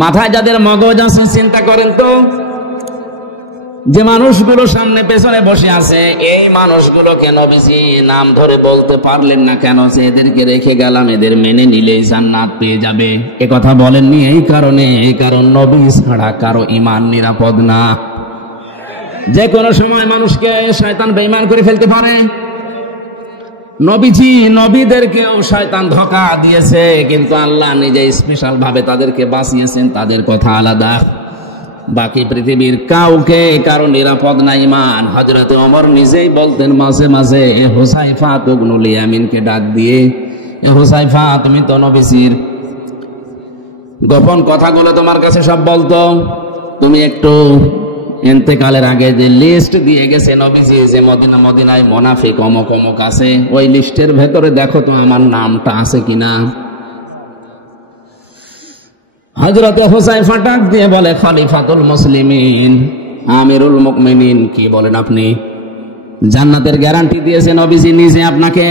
মাথায় যাদের মগজ আছে চিন্তা করেন তো, যে মানুষগুলো সামনে পেছনে বসে আছে এই মানুষগুলোকে নবীজি নাম ধরে বলতে পারলেন না কেন? যে এদেরকে রেখে গেলাম, এদের মেনে নিলেই জান্নাত পেয়ে যাবে। এ কথা বলেননি এই কারণে, এই কারণ নবী ছাড়া কারো ঈমান নিরাপদ না। যে কোনো সময় মানুষকে শয়তান বেঈমান করে ফেলতে পারে। নবীজি নবীদেরকেও শয়তান ধোঁকা দিয়েছে, কিন্তু আল্লাহ নিজে স্পেশাল ভাবে তাদেরকে বাঁচিয়েছেন। তাদের কথা আলাদা, বাকি পৃথিবীর কাউকে কারো নিরাপদ না ঈমান। হযরত ওমর নিজেই বলতেন মাঝে মাঝে হুযায়ফা ইবনুল ইয়ামিনকে ডাক দিয়ে, হুযায়ফা তুমি তো নবীজির গোপন কথাগুলো তোমার কাছে সব বলতো, তুমি একটু ইন্তেকালের আগে যে লিস্ট দিয়ে গেছে নবীজি যে মদিনায় মুনাফিক অমুক অমুক আছে, ওই লিস্টের ভেতরে দেখো তো আমার নামটা আছে কিনা। হযরত হুযায়ফা ডাক দিয়ে বলে, খলিফাতুল মুসলিমিন, আমিরুল মুমিনিন, কি বলেন আপনি? জান্নাতের গ্যারান্টি দিয়েছে নবীজি নিজে আপনাকে,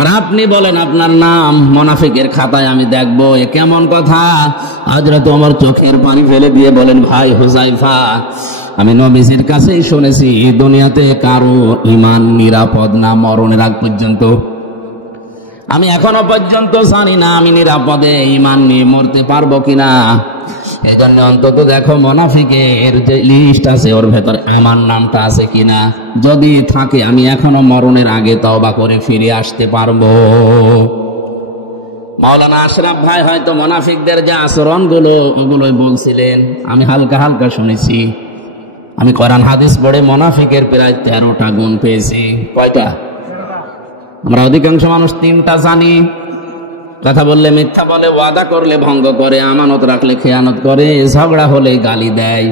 আর আপনি বলেন আপনার নাম মুনাফিকের খাতায় আমি দেখব, এ কেমন কথা? হযরত ওমর চোখের পানি ফেলে দিয়ে বলেন, ভাই হুযায়ফা, আমি নবীজির কাছেই শুনেছি দুনিয়াতে কারো ঈমান নিরাপদ না মরণের আগ পর্যন্ত। আমি এখনো পর্যন্ত জানি না আমি নিরাপদে ঈমান নিয়ে মরতে পারবো কিনা। এই জন্য অন্তত দেখো মুনাফিকের যে লিস্ট আছে ওর ভেতরে আমার নামটা আছে কিনা। যদি থাকে আমি এখনো মরণের আগে তওবা করে ফিরে আসতে পারবো। মাওলানা আশরাফ ভাই হয়তো মুনাফিকদের যে আচরণগুলো ওগুলোই বলছিলেন, আমি হালকা হালকা শুনেছি। আমি কোরআন হাদিস পড়ে মুনাফিকের প্রায় 13টা গুণ পেয়েছি। কয়টা? আমরা অধিকাংশ মানুষ 3টা জানি। কথা বললে মিথ্যা বলে, ওয়াদা করলে ভঙ্গ করে, আমানত রাখলে খেয়ানত করে, ঝগড়া হলে গালি দেয়।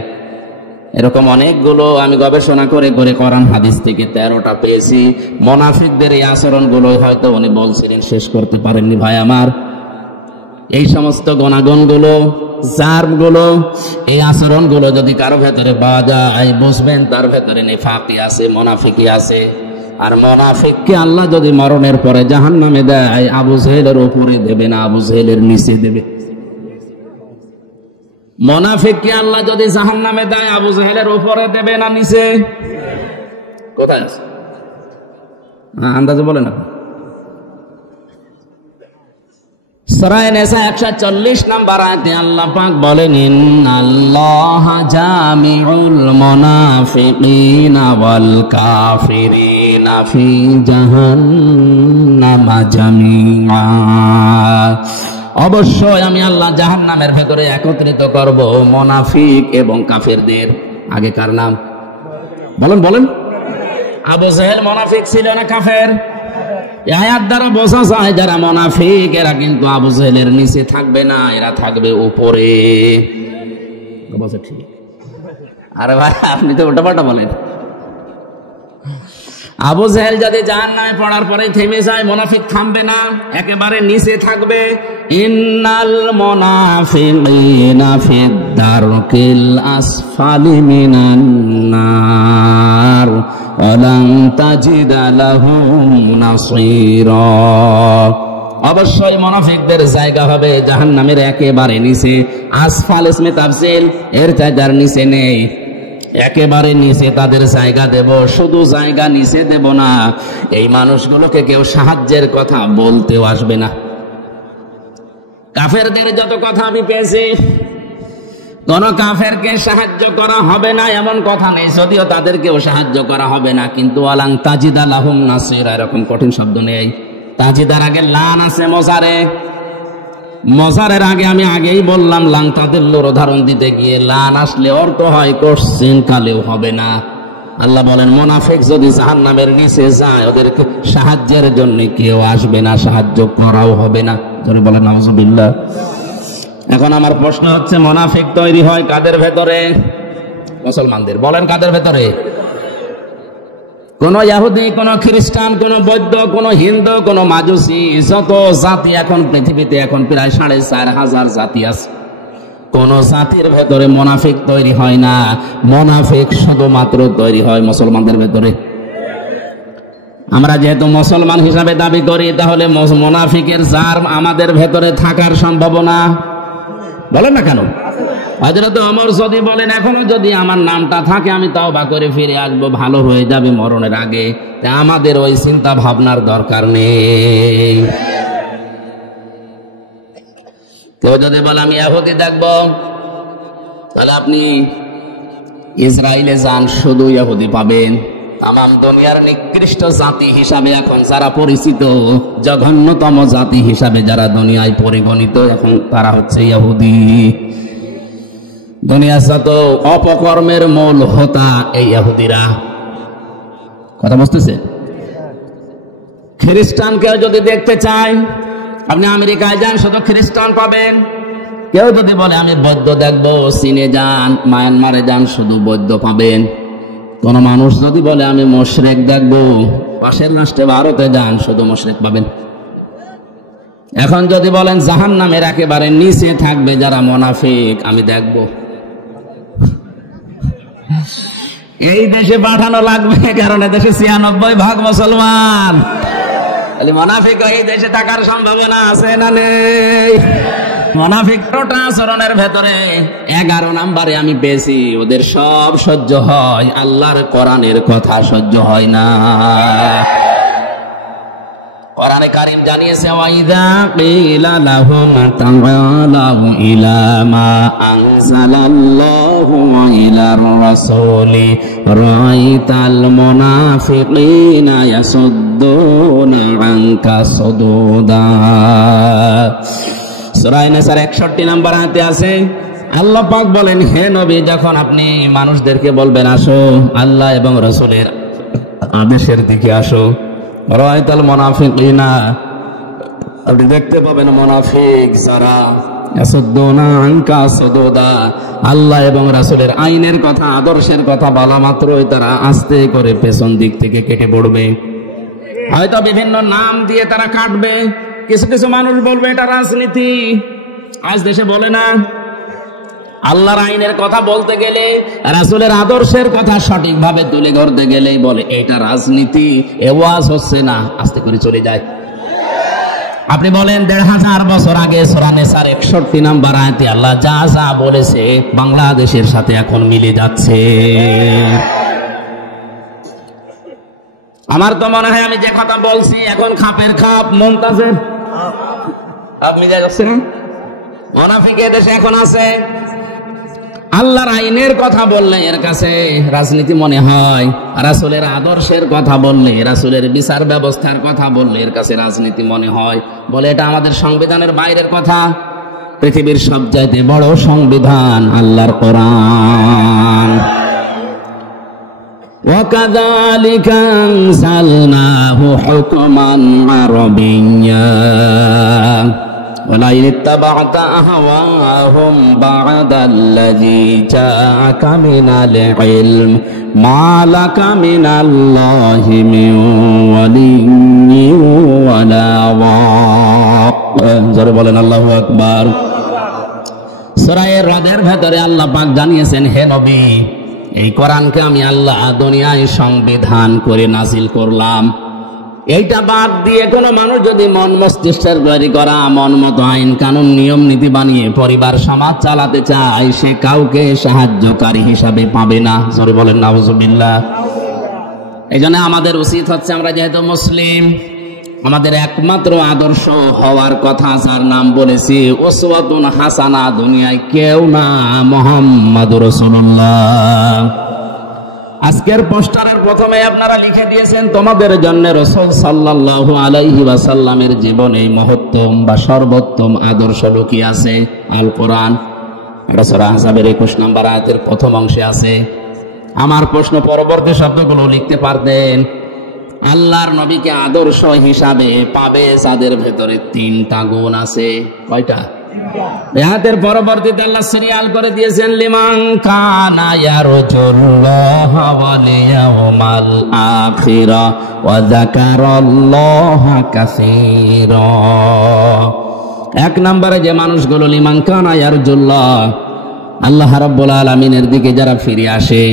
এরকম অনেকগুলো আমি গবেষণা করে করে কোরআন হাদিস থেকে 13টা পেয়েছি। মুনাফিকদের এই আচরণগুলো হয়তো উনি বলছিলেন, শেষ করতে পারেননি ভাই আমার। এই সমস্ত গুণাগুণগুলো, জারগুলো, এই আচরণগুলো যদি কারো ভেতরে পাওয়া যায়, বুঝবেন তার ভেতরে নিফাকি আছে, মুনাফিকি আছে। আর মুনাফিককে আল্লাহ যদি মরণের পরে জাহান্নামে দেয়, আবু জেহেলের উপরে দেবে না, আবু জেহেলের নিচে দেবে। মুনাফিককে আল্লাহ যদি জাহান্নামে দেয়, আবু জেহেলের উপরে দেবে না নিচে? কোথায় আছে আন্দাজে বলে না? সূরা নিসা 140 নম্বর আয়াতে আল্লাহ পাক বলেন, ইন্নাল্লাহা জামিউল মুনাফিকিনা ওয়াল কাফিরিনা ফি জাহান্নামা জামিআ। অবশ্যই আমি আল্লাহ জাহান্নামের ভেতরে একত্রিত করব মুনাফিক এবং কাফেরদের। আগে কার নাম বলেন বলেন? আবু জেহেল মুনাফিক ছিল না কাফের? আয়াত দ্বারা বোঝা যায় যারা মুনাফিক এরা কিন্তু আবু জেহেলের নিচে থাকবে না, এরা থাকবে উপরে। ঠিক। আরে ভাই আপনি তো উল্টাপাল্টা বলেন। আবু জেহেল যদি জাহান্নামে পড়ার পরে থেমে যায়, মুনাফিক থামবে না, একেবারে নিচে থাকবে। ইন্নাল মুনাফিকিনা ফিদ দারকিল আসফালি মিনান নার ওয়ালান তাজিদা লাহুম নাসীরা। অবশ্যই মুনাফিকদের জায়গা হবে জাহান্নামের একেবারে নিচে। আসফাল ইসমে তাফসীল, এর জায়গার নিচে নেই, একেবারে নিচে তাদের জায়গা দেব। শুধু জায়গা নিচে দেব না, এই মানুষগুলোকে কেউ সাহায্যের কথা বলতেও আসবে না। কাফেরদের যত কথা আমি পেয়েছি, কোন কাফেরকে সাহায্য করা হবে না এমন কথা নেই, যদিও তাদেরকেও সাহায্য করা হবে না, কিন্তু ওয়ালাং তাজিদা লাহুম নাসীরা এরকম কঠিন শব্দ নেই। তাজিদার আগে লান আছে মজারে, মজারের আগে আমি আগেই বললাম লাং তাদিল্লুর উদাহরণ দিতে গিয়ে লান আসলে অর্থ হয় কোশ্চিন কালেও হবে না। আল্লাহ বলেন মুনাফিক যদি জাহান্নামের নিচে যায়, ওদেরকে সাহায্যের জন্য কেউ আসবে না, সাহায্য করাও হবে না। যদি বলেন নাউযুবিল্লাহ। এখন আমার প্রশ্ন হচ্ছে, মুনাফিক তৈরি হয় কাদের ভেতরে? মুসলমানদের। বলেন কাদের ভেতরে? কোন ইহুদি, কোন খ্রিস্টান, কোন বৌদ্ধ, কোন হিন্দু, কোন মাজুসি, যত জাতি এখন পৃথিবীতে এখন প্রায় 4500 জাতি আছে, কোন জাতির ভেতরে মুনাফিক তৈরি হয় না। মুনাফিক শুধুমাত্র তৈরি হয় মুসলমানদের ভেতরে। আমরা যেহেতু মুসলমান হিসাবে দাবি করি, তাহলে মুনাফিকের জার আমাদের ভেতরে থাকার সম্ভাবনা বলেন না কেন? হযরত ওমর যদি বলেন এখনো যদি আমার নামটা থাকে আমি তওবা করে ফিরে আসবো, ভালো হয়ে যাবে মরণের আগে, তা আমাদের ওই চিন্তা ভাবনার দরকার নেই। কেউ যদি বলে আমি ইহুদি দেখবো, তাহলে আপনি ইসরায়েলে যান, শুধু ইহুদি পাবেন। তামাম দুনিয়ার নিকৃষ্ট জাতি হিসাবে এখন যারা পরিচিত, জঘন্যতম জাতি হিসাবে যারা দুনিয়ায় পরিগণিত, এখন তারা হচ্ছে ইহুদি। দুনিয়ার যত অপকর্মের মূল হোতা এই ইহুদিরা। কথা বুঝতেছে? খ্রিস্টানকেও যদি দেখতে চায়, আপনি আমেরিকায় যান, শুধু খ্রিস্টান পাবেন। কেউ যদি বলে আমি বৌদ্ধ দেখবো, চীনে যান, মায়ানমারে যান, শুধু বৌদ্ধ পাবেন। কোন মানুষ যদি বলে আমি মুশরিক দেখবো, পাশের রাষ্ট্রে ভারতে যান, শুধু মুশরিক পাবেন। এখন যদি বলেন জাহান্নামের একেবারে নিচে থাকবে যারা মুনাফিক, আমি দেখবো, এই দেশে পাঠানো লাগবে, কারণ এদেশে ৯৬% মুসলমান। মুনাফিক এই দেশে থাকার সম্ভাবনা আছে না নেই? মুনাফিক টোটা আচরণের ভেতরে 11 নম্বরে আমি পেয়েছি, ওদের সব সহ্য হয়, আল্লাহর কোরআনের কথা সহ্য হয় না। কোরআনে কারীম জানিয়েছে ওয়াইদা কিলা লাহুম তাআলাউ ইলা মা আনজালাল্লাহু ওয়া ইলার রাসূলি রাআইতাল মুনাফিকিনা ইয়াসুদ্দুনা আনকা সুদুদা। সূরা নিসার 61 নম্বর আয়াতে আছে, আল্লাহ পাক বলেন হে নবী, যখন আপনি মানুষদেরকে বলবেন আসো আল্লাহ এবং রাসূলের আদেশের দিকে আসো, রাআইতাল মুনাফিকিনা, আপনি দেখতে পাবেন মুনাফিক যারা ইয়াসুদ্দুনা আনকা সুদুদা, আল্লাহ এবং রাসূলের আইনের কথা, আদর্শের কথা বলা মাত্রই তারা আস্তে করে পেছন দিক থেকে কেটে পড়বে। হয়তো বিভিন্ন নাম দিয়ে তারা কাটবে। কিছু কিছু মানুষ বলবে এটা রাজনীতি। আজ দেশে বলে না, আল্লাহর আইনের কথা বলতে গেলে, রাসূলের আদর্শের কথা সঠিকভাবে তুলে ধরতে গেলেই বলে এটা রাজনীতি, এ ওয়াজ হচ্ছে না, আস্তে করে চলে যায়। আপনি বলেন ১৫০০ বছর আগে সূরা নিসার ৬১ নম্বর আয়াতে আল্লাহ যা যা বলেছে বাংলাদেশের সাথে এখন মিলে যাচ্ছে। আমার তো মনে হয় আমি যে কথা বলছি এখন খাপের খাপ মুমতাজের আপনি যা যাচ্ছেন, মুনাফিক দেশে এখন আছে। আল্লাহর আইনের কথা বললে এর কাছে রাজনীতি মনে হয়, রাসূলের আদর্শের কথা বললে, রাসূলের বিচার ব্যবস্থার কথা বললে এর কাছে রাজনীতি মনে হয়। বলে এটা আমাদের সংবিধানের বাইরের কথা। পৃথিবীর সবচাইতে বড় সংবিধান আল্লাহর কোরআন। وَكَذَلِكَ أَنزَلْنَاهُ حُكْمًا عَرَبِيًّا وَلَئِنِ اتَّبَعْتَ أَهْوَاءَهُمْ بَعْدَ الَّذِي جَاءَكَ مِنَ الْعِلْمِ مَا لَكَ مِنَ اللَّهِ مِنْ وَلِيٍّ وَلَا وَاقٍ। জোরে বলেন আল্লাহু আকবার। সূরা রাদের ভেতরে আল্লাহ পাক জানিয়েছেন, হে নবী, এই কোরআনকে আমি আল্লাহ দুনিয়ায় সংবিধান করে নাজিল করলাম। এইটা বাদ দিয়ে কোনো মানুষ যদি মন মস্তিষ্কের তৈরি করা মন মতো আইন কানুন নিয়ম নীতি বানিয়ে পরিবার সমাজ চালাতে চায়, সে কাউকে সাহায্যকারী হিসাবে পাবে না। জোরে বলেন নাউজুবিল্লাহ। এই জন্য আমাদের উচিত হচ্ছে, আমরা যেহেতু মুসলিম, আমাদের একমাত্র আদর্শ হওয়ার কথা যার নাম বলেছি উসওয়াতুন হাসানা, দুনিয়ায় কেউ না, মুহাম্মাদুর রাসূলুল্লাহ। আজকের পোস্টারের প্রথমে আপনারা লিখে দিয়েছেন তোমাদের জন্য রাসূল সাল্লাল্লাহু আলাইহি ওয়াসাল্লামের জীবনে মহত্তম বা সর্বোত্তম আদর্শ লুকিয়ে আছে আল কোরআন। সূরা আহজাবের ২১ নম্বর আয়াতের প্রথম অংশে আছে। আমার প্রশ্ন, পরবর্তী শব্দগুলো লিখতে পারতেন। আল্লাহর নবীকে আদর্শ হিসাবে পাবে যাদের ভেতরে ৩টা গুণ আছে। কয়টা? আয়াতের পরবর্তীতে আল্লাহ সিরিয়াল করে দিয়েছেন, লিমান কানা ইয়ারজুল্লাহ ওয়াল ইয়াউমাল আখিরা ওয়া যাকারাল্লাহা কাসীরা। ১ নম্বরে যে মানুষগুলো লিমান কানা ইয়ারজুল্লাহ, আল্লাহ রাব্বুল আলামিনের দিকে যারা ফিরে আসে,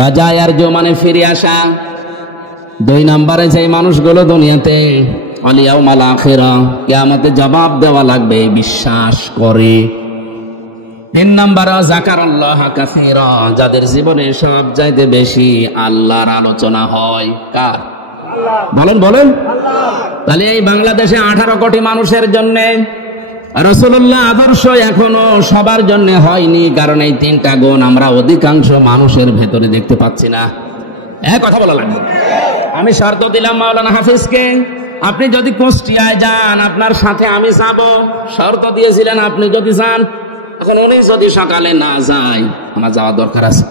রাজা ইয়ারজু মানে ফিরে আসা। ২ নম্বরে যে মানুষগুলো দুনিয়াতে ওয়াল ইয়াউমাল আখিরা, কিয়ামতে জবাব দেওয়া লাগবে, বিশ্বাস করে। তিন নাম্বার যাকারাল্লাহ কাসীরা, যাদের জীবনে সব চাইতে বেশি আল্লাহর আলোচনা হয়। কার? বলেন বলেন। তাহলে এই বাংলাদেশে 18 কোটি মানুষের জন্য রাসূলুল্লাহ আদর্শ এখনো সবার জন্য হয়নি, কারণ এই তিনটা গুণ আমরা অধিকাংশ মানুষের ভেতরে দেখতে পাচ্ছি না। কথা বলা লাগবে। আমি শর্ত দিলাম মাওলানা হাফিজকে, আপনি যদি কুষ্টিয়ায় যান আপনার সাথে আমি যাব, শর্ত দিয়েছিলেন আপনি যদি যান। এখন উনি যদি সকালে না যায়, আমার যাওয়া দরকার আছে।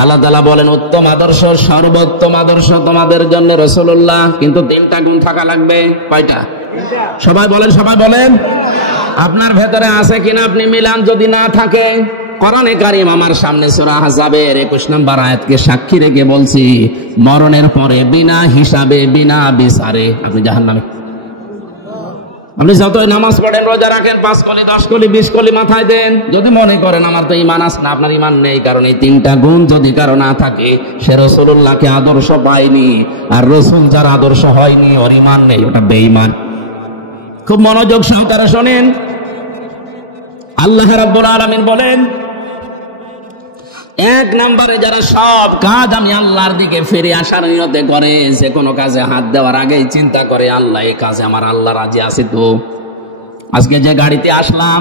আল্লাহ তাআলা বলেন উত্তম আদর্শ, সর্বোত্তম আদর্শ তোমাদের জন্য রাসূলুল্লাহ, কিন্তু তিনটা গুণ থাকা লাগবে। কয়টা? সবাই বলেন, সবাই বলেন। আপনার ভেতরে আছে কিনা আপনি মিলান। যদি না থাকে, কোরআনে কারীম আমার সামনে সূরা আহজাবের 21 নম্বর আয়াতকে সাক্ষী রেখে বলছি, মরণের পরে বিনা হিসাবে বিনা বিচারে আপনি জাহান্নামে। আপনি যতই নামাজ পড়েন, রোজা রাখেন, 5 কলি 10 কলি 20 কলি মাথায় দেন, যদি মনে করেন আমার তো ঈমান আছে না, আপনার ঈমান নেই। কারণ এই তিনটা গুণ যদি কারো না থাকে, সে রাসূলুল্লাহকে আদর্শ পায়নি, আর রাসূল যার আদর্শ হয়নি ওর ঈমান নেই, ওটা বেঈমান। খুব মনোযোগ সহকারে শোনেন। আল্লাহ রাব্বুল আলামিন বলেন, এক নম্বরে যারা সব কাজ আমি আল্লাহর দিকে ফিরে আসার নিয়তে করে, যে কোনো কাজে হাত দেওয়ার আগেই চিন্তা করে আল্লাহ এই কাজে আমার আল্লাহ রাজি আছে তো। আজকে যে গাড়িতে আসলাম,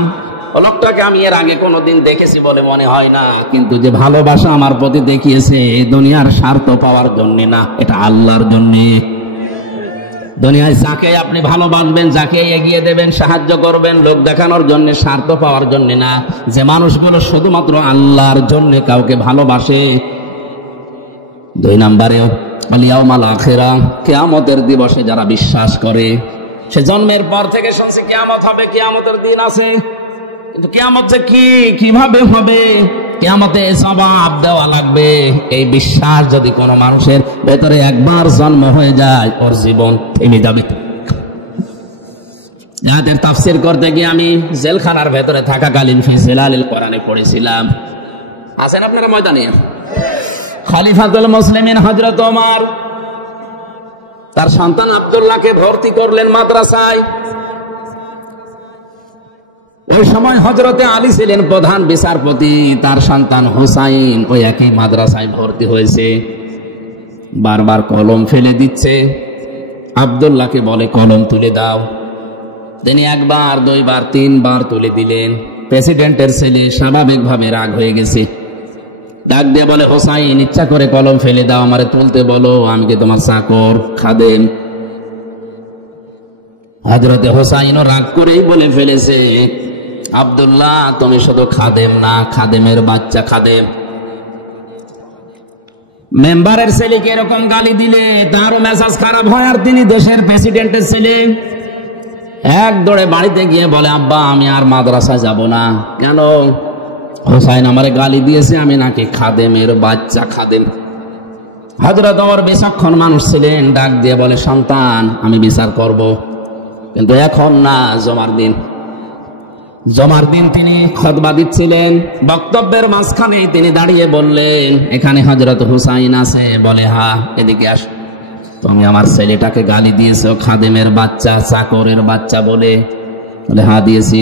লোকটাকে আমি এর আগে কোনোদিন দেখেছি বলে মনে হয় না, কিন্তু যে ভালোবাসা আমার প্রতি দেখিয়েছে এই দুনিয়ার স্বার্থ পাওয়ার জন্য না, এটা আল্লাহর জন্য। দুনিয়ায় যাকে আপনি ভালোবাসবেন, যাকে এগিয়ে দেবেন, সাহায্য করবেন, লোক দেখানোর জন্য, স্বার্থ পাওয়ার জন্য না। যে মানুষগুলো শুধুমাত্র আল্লাহর জন্য কাউকে ভালোবাসে। 2 নম্বরে ওয়াল ইয়াউমাল আখিরা, কিয়ামতের দিবসে যারা বিশ্বাস করে। সে জন্মের পর থেকে শুনছে কিয়ামত হবে, কিয়ামতের দিন আছে, কিন্তু কিয়ামত যে কি, কিভাবে হবে, কিয়ামতে জবাব দেওয়া লাগবে, এই বিশ্বাস যদি কোনো মানুষের ভেতরে একবার জন্ম হয়ে যায়, ওর জীবন থেমে যাবে। আয়াতের তাফসীর করতে গিয়ে আমি জেলখানার ভেতরে থাকাকালীন ফি জিলালিল কোরআনে পড়েছিলাম। আছেন আপনারা ময়দানে? খলিফাতুল মুসলিমিন হযরত ওমর তার সন্তান আব্দুল্লাহকে ভর্তি করলেন মাদ্রাসায়। ওই সময় হযরতে আলী ছিলেন প্রধান বিচারপতি, তার সন্তান হুসাইন ওই একই মাদ্রাসায় ভর্তি হয়েছে। বারবার কলম ফেলে দিচ্ছে, আব্দুল্লাহকে বলে কলম তুলে দাও। তিনি একবার, দুইবার, তিনবার তুলে দিলেন। প্রেসিডেন্টের ছেলে স্বাভাবিকভাবে রাগ হয়ে গেছে, ডাক দিয়ে বলে হুসাইন ইচ্ছা করে কলম ফেলে দাও, আমারে তুলতে বলো, আমি কি তোমার চাকর খাদেম? হযরতে হুসাইনও রাগ করেই বলে ফেলেছে, আব্দুল্লাহ তুমি শুধু খাদেম না, খাদেমের বাচ্চা খাদেম। মেম্বারের ছেলেকে এরকম গালি দিলে তারও মেজাজ খারাপ হয়, আর তিনি দেশের প্রেসিডেন্টের ছেলে। এক দৌড়ে বাড়িতে গিয়ে বলে, আব্বা আমি আর মাদ্রাসায় যাব না। কেন? হুসাইন আমারে গালি দিয়েছে, আমি নাকি খাদেমের বাচ্চা খাদেম। হযরত ওমর বিচক্ষণ মানুষ ছিলেন, ডাক দিয়ে বলে, সন্তান আমি বিচার করব, কিন্তু এখন না, জমার দিন। জমার দিন তিনি খুতবা দিচ্ছিলেন, বক্তব্যের মাঝখানে তিনি দাঁড়িয়ে বললেন, এখানে হযরত হুসাইন আছে? বলে হ্যাঁ। এদিকে আস, তুমি আমার ছেলেটাকে গালি দিয়েছো খাদেমের বাচ্চা, চাকরের বাচ্চা বলে? বলে হ্যাঁ দিয়েছি।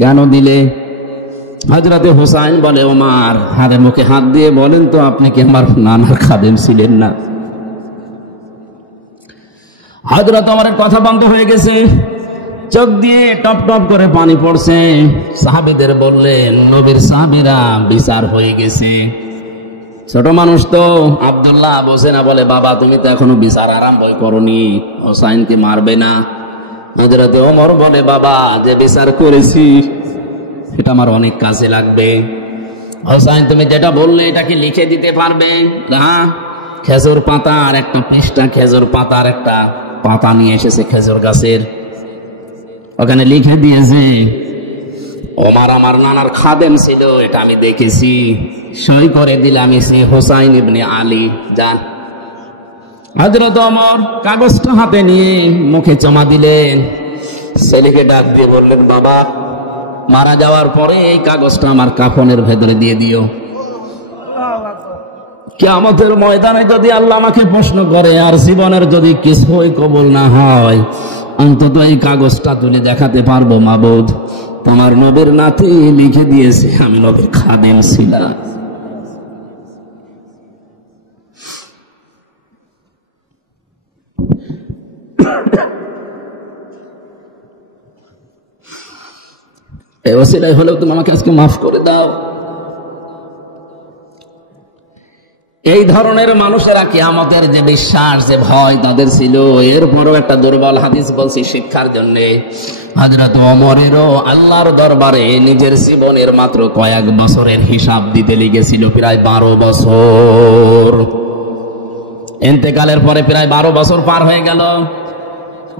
কেন দিলে? হযরতে হুসাইন বলে, ওমর হাতে মুখে হাত দিয়ে বলেন তো, আপনি কি আমার নানার খাদেম ছিলেন না? হযরত ওমরের কথা বন্ধ হয়ে গেছে, চোখ দিয়ে টপ টপ করে পানি পড়ছে। সাহাবীদের বললেন, নবীর সাহাবীরা বিচার হয়ে গেছে। ছোট মানুষ তো, আব্দুল্লাহ বোঝে না, বলে বাবা তুমি তো এখনো বিচার আরম্ভই করনি, হুসাইনকে মারবে না? হযরতে ওমর বলে, বাবা যে বিচার করেছি এটা আমার অনেক কাজে লাগবে। হুসাইন তুমি যেটা বললে এটা কি লিখে দিতে পারবে? হ্যাঁ। খেজুর পাতার একটা পৃষ্ঠা, খেজুর পাতার একটা পাতা নিয়ে এসেছে খেজুর গাছের, ওখানে লিখে দিয়েছে ওমর আমার নানার খাদেম ছিল, এটা আমি দেখেছি, সই করে দিলাম সে হুসাইন ইবনে আলী। যান। হযরত ওমর কাগজটা হাতে নিয়ে মুখে জমা দিলেন। ছেলেকে ডাক দিয়ে বললেন, বাবা মারা যাওয়ার পরে এই কাগজটা আমার কাফনের ভেতরে দিয়ে দিও। কিয়ামতের ময়দানে যদি আল্লাহ আমাকে প্রশ্ন করে আর জীবনের যদি কিছুই কবুল না হয়, অন্তত এই কাগজটা তুলে দেখাতে পারবো, মাবুদ তোমার নবীর নাতি লিখে দিয়েছে আমি নবীর খাদেম ছিলাম। এই ওসিলাই হলেও তুমি আমাকে আজকে মাফ করে দাও। এই ধরনের মানুষেরা কিয়ামতের যে বিশ্বাস, যে ভয় তাদের ছিল, এরপরও একটা দুর্বল হাদিস বলছি শিক্ষার জন্য। হযরত ওমরেরও আল্লাহর দরবারে নিজের জীবনের মাত্র কয়েক বছরের হিসাব দিতে লেগেছিল প্রায় 12 বছর। ইন্তেকালের পরে প্রায় 12 বছর পার হয়ে গেল।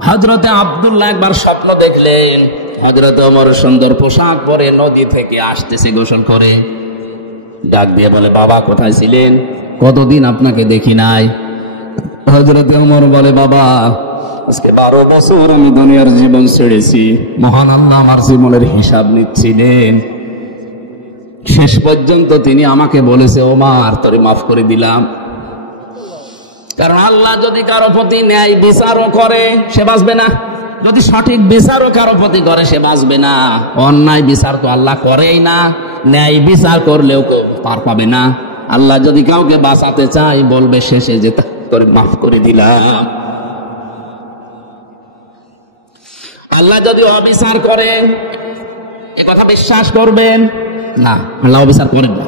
হযরতে আব্দুল্লাহ একবার স্বপ্ন দেখলেন, হযরত ওমর সুন্দর পোশাক পরে নদী থেকে আসতেছে গোসল করে। ডাক দিয়ে বলে, বাবা কোথায় ছিলেন? কতদিন আপনাকে দেখি নাই। হযরতে ওমর বলে, বাবা আজকে 12 বছর আমি দুনিয়ার জীবন ছেড়েছি। মহান আল্লাহ আমার জীবনের হিসাব নিচ্ছিলেন। শেষ পর্যন্ত তিনি আমাকে বলেছে, ওমর তোরে মাফ করে দিলাম। কারণ আল্লাহ যদি কারো প্রতি ন্যায় বিচারও করে সে বাঁচবে না, যদি সঠিক বিচারও কারো প্রতি করে সে বাঁচবে না। অন্যায় বিচার তো আল্লাহ করেই না, ন্যায় বিচার করলেও কেউ পার পাবে না। আল্লাহ যদি কাউকে বাঁচাতে চায় বলবে শেষে যে তোরে মাফ করে দিলাম। আল্লাহ যদি অবিচার করেন এ কথা বিশ্বাস করবেন না, আল্লাহ অবিচার করেন না।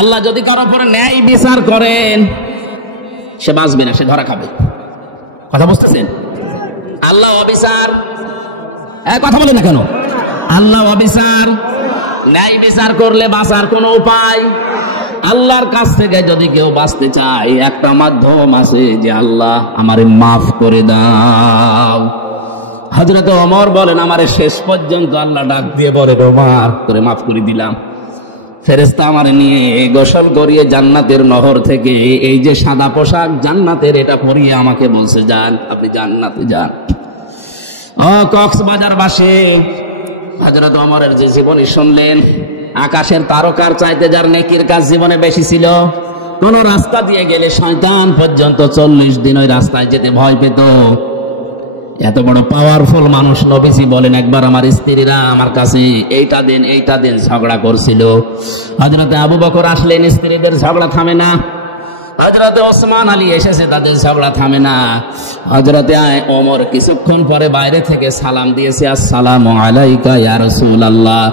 আল্লাহ যদি কারো উপরে ন্যায় বিচার করেন সে বাঁচবে না, সে ধরা খাবে। কথা বুঝতেছেন? আল্লাহ অবিচার, কথা বলে না কেন? আল্লাহ অবিচার, ন্যায় বিচার করলে বাঁচার কোনো উপায়। আল্লাহর কাছ থেকে যদি কেউ বাঁচতে চায় একটা মাধ্যম আছে, যে আল্লাহ আমারে মাফ করে দাও। হযরত ওমর বলেন, আমারে শেষ পর্যন্ত আল্লাহ ডাক দিয়ে বলে, ওমর তোরে মাফ করে দিলাম। ফেরেশতা আমারে নিয়ে গোসল করিয়ে জান্নাতের নহর থেকে এই যে সাদা পোশাক জান্নাতের, এটা পরিয়ে আমাকে বলছে, যান আপনি জান্নাতে যান। ও কক্সবাজার বাসী, হযরত ওমরের যে জীবনী শুনলেন, আকাশের তারকার চাইতে যার নেকির কাজ জীবনে বেশি ছিল। কোন রাস্তা দিয়ে গেলে শয়তান পর্যন্ত 40 দিন ওই রাস্তায় যেতে ভয় পেত। এত বড় পাওয়ারফুল মানুষ নবীজি বলেন, একবার আমার স্ত্রীরা আমার কাছে এইটা দেন ঝগড়া করছিল। হযরতে আবু বকর আসলেন, স্ত্রীদের ঝগড়া থামে না। হযরতে ওসমান আলী এসেছে, তাদের ঝগড়া থামে না। হযরতে ওমর কিছুক্ষণ পরে বাইরে থেকে সালাম দিয়েছে, আসসালামু আলাইকা ইয়া রাসূলুল্লাহ।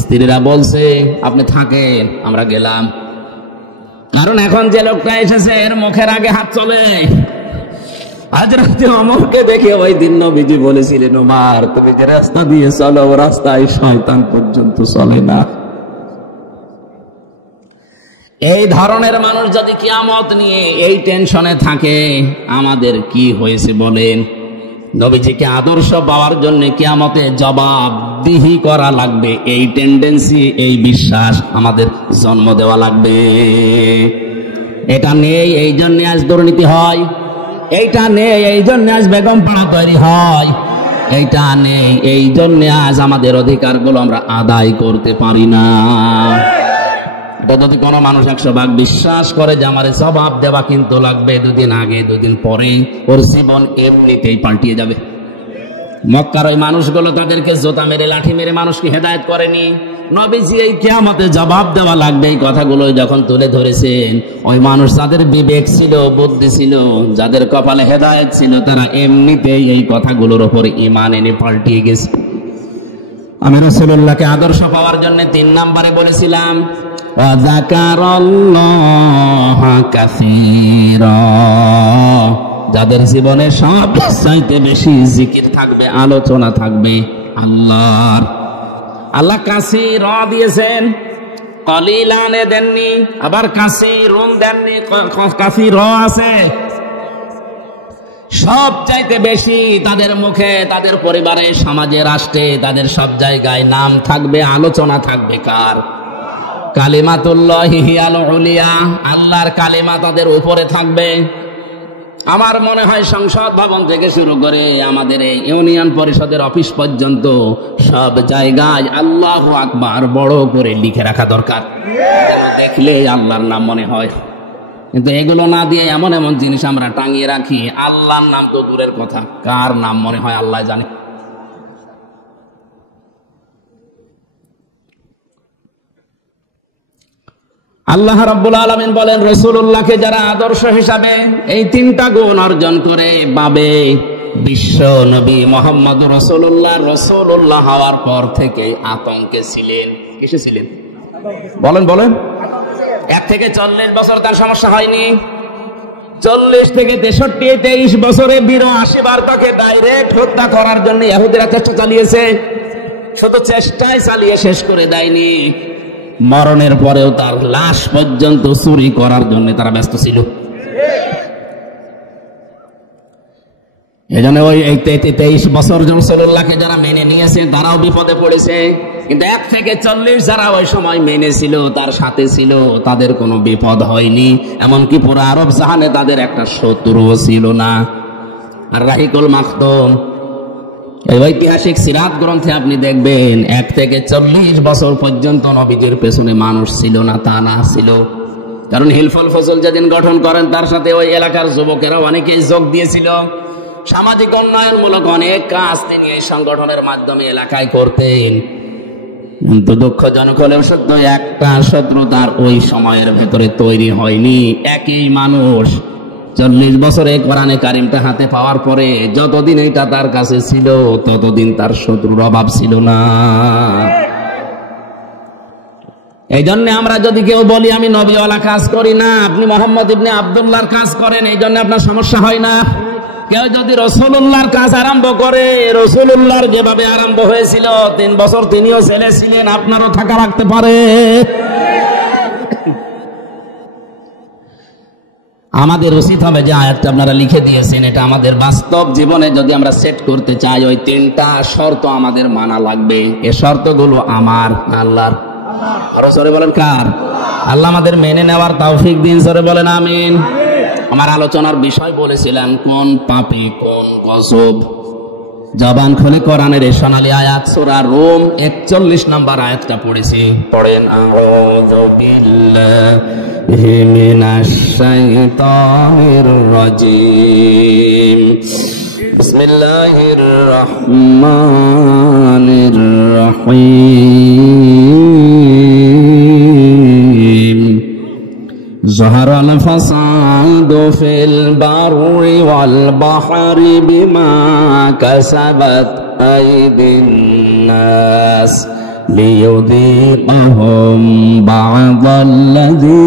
স্ত্রীরা বলছে, আপনি থাকেন, আমরা গেলাম। কারণ এখন যে লোকটা এসেছে এর মুখের আগে হাত চলে। হযরত ওমরকে দেখে ওই দিন নবীজি বলেছিলেন, ওমর তুমি যে রাস্তা দিয়ে চলো ও রাস্তায় শয়তান পর্যন্ত চলে না। এই ধরনের মানুষ যদি কিয়ামত নিয়ে এই টেনশনে থাকে, আমাদের কি হয়েছে বলেন? নবীজিকে আদর্শ পাওয়ার জন্য কিয়ামতে জবাবদিহি করা লাগবে। এই টেন্ডেন্সি, এই বিশ্বাস আমাদের জন্ম দেওয়া লাগবে। এটা নেই এই জন্য আজ দুর্নীতি হয়, এইটা নেই এই জন্য আজ বেগম পাড়া তৈরি হয়, এইটা নেই এই জন্য আজ আমাদের অধিকারগুলো আমরা আদায় করতে পারি না। যদি কোনো মানুষ 100 ভাগ বিশ্বাস করে যে আমার জবাব দেওয়া কিন্তু লাগবে, 2 দিন আগে 2 দিন পরে ওর জীবন এমনিতেই পাল্টিয়ে যাবে। মক্কার ওই মানুষগুলো তাদেরকে জোতা মেরে লাঠি মেরে মানুষকে হেদায়েত করেনি। নবীজি এই কিয়ামতে জবাব দেওয়া লাগবে এই কথাগুলো যখন তুলে ধরেছেন, ওই মানুষ যাদের বিবেক ছিল, বুদ্ধি ছিল, যাদের কপালে হেদায়েত ছিল, তারা এমনিতেই এই কথাগুলোর উপর ঈমান এনে পাল্টিয়ে গেছে। আমি রাসূলুল্লাহকে আদর্শ পাওয়ার জন্য 3 নম্বরে বলেছিলাম, যাকারাল্লাহা কাসীরা। যাদের জীবনে সব চাইতে বেশি জিকির থাকবে, আলোচনা থাকবে আল্লাহর। আল্লাহ কাসীর দিয়েছেন, কলিলানে দেননি, আবার কাসীরুন দেননি, কাসীর আছে। সব চাইতে বেশি তাদের মুখে, তাদের পরিবারে, সমাজে, রাষ্ট্রে, তাদের সব জায়গায় নাম থাকবে, আলোচনা থাকবে কার? কালিমাতুল্লাহি হিয়াল উলিয়া, আল্লাহর কালিমা তাদের উপরে থাকবে। আমার মনে হয় সংসদ ভবন থেকে শুরু করে আমাদের এই ইউনিয়ন পরিষদের অফিস পর্যন্ত সব জায়গায় আল্লাহু আকবার বড় করে লিখে রাখা দরকার, দেখলে আল্লাহর নাম মনে হয়। কিন্তু এগুলো না দিয়ে এমন এমন জিনিস আমরা টাঙিয়ে রাখি, আল্লাহর নাম তো দূরের কথা, কার নাম মনে হয় আল্লাহ জানে। আল্লাহ রাব্বুল আলামিন বলেন, রাসূলুল্লাহকে যারা আদর্শ হিসাবে এই তিনটা গুণ অর্জন করে পাবে, বিশ্ব নবী মুহাম্মদুর রাসূলুল্লাহ হওয়ার পর থেকে আতঙ্কে ছিলেন। কিসে ছিলেন বলেন বলেন? 1 থেকে 40 বছর তার সমস্যা হয়নি। 40 থেকে 63 23 বছরে 82 বার তাকে ডাইরেক্ট হত্যা করার জন্য ইহুদিরা চেষ্টা চালিয়েছে। শুধু চেষ্টায় চালিয়ে শেষ করে দেয়নি, মরণের পরেও তার লাশ পর্যন্ত চুরি করার জন্য তারা ব্যস্ত ছিল। এজন্য ওই 23 বছর রাসূলুল্লাহকে যারা মেনে নিয়েছে তারাও বিপদে পড়েছে, কিন্তু 1 থেকে 40 যারা ওই সময় মেনেছিল, তার সাথে ছিল, তাদের কোনো বিপদ হয়নি। এমনকি পুরো আরব জাহানে তাদের একটা শত্রুও ছিল না। আর রাহিকুল মাখতুম, এই ঐতিহাসিক সিরাত গ্রন্থে আপনি দেখবেন 1 থেকে 40 বছর পর্যন্ত নবীজির পেছনে মানুষ ছিল না, তা না ছিল। কারণ হিলফুল ফজল যেদিন গঠন করেন তার সাথে ওই এলাকার যুবকেরা অনেকেই যোগ দিয়েছিল। সামাজিক উন্নয়নমূলক অনেক কাজ তিনি এই সংগঠনের মাধ্যমে এলাকায় করতেন। কিন্তু দুঃখজনক হলেও সত্য, একটা শত্রু তার ওই সময়ের ভেতরে তৈরি হয়নি। একই মানুষ 40 বছরে কোরআনে কারিমটা হাতে পাওয়ার পরে যতদিন এটা তার কাছে ছিল ততদিন তার শত্রুর অভাব ছিল না। এই জন্য আমরা যদি কেউ বলি আমি নবীওয়ালা কাজ করি না, আপনি মোহাম্মদ ইবনে আব্দুল্লাহর কাজ করেন, এই জন্য আপনার সমস্যা হয় না। কেউ যদি রাসূলুল্লাহর কাজ আরম্ভ করে, রাসূলুল্লাহর যেভাবে আরম্ভ হয়েছিল 3 বছর তিনিও ছেলে ছিলেন, আপনারও থাকা রাখতে পারে। আমাদের উচিত হবে যে আয়াতটা আপনারা লিখে দিয়েছেন, এটা আমাদের বাস্তব জীবনে যদি আমরা সেট করতে চাই, ওই 3টা শর্ত আমাদের মানা লাগবে। এই শর্তগুলো আমার আল্লাহর। আরো জোরে বলেন কার? আল্লাহ আমাদের মেনে নেওয়ার তৌফিক দিন। জোরে বলেন আমিন। আমার আলোচনার বিষয় বলেছিলাম কোন পাপে কোন গজব। জবান খুলে কোরআনের এই সোনালী আয়াত সূরা রুম 41 নম্বর আয়াতটা পড়েছি। পড়েন, আউযু বিল্লাহি মিনাশ শাইতানির রাজীম, বিসমিল্লাহির রহমানির রহিম। যাহারাল ফাসাদু ফিল বাররি ওয়াল বাহরি বিমা কাসাবাত আইদিন নাস লিয়ুযীকাহুম বা'দাল্লাযী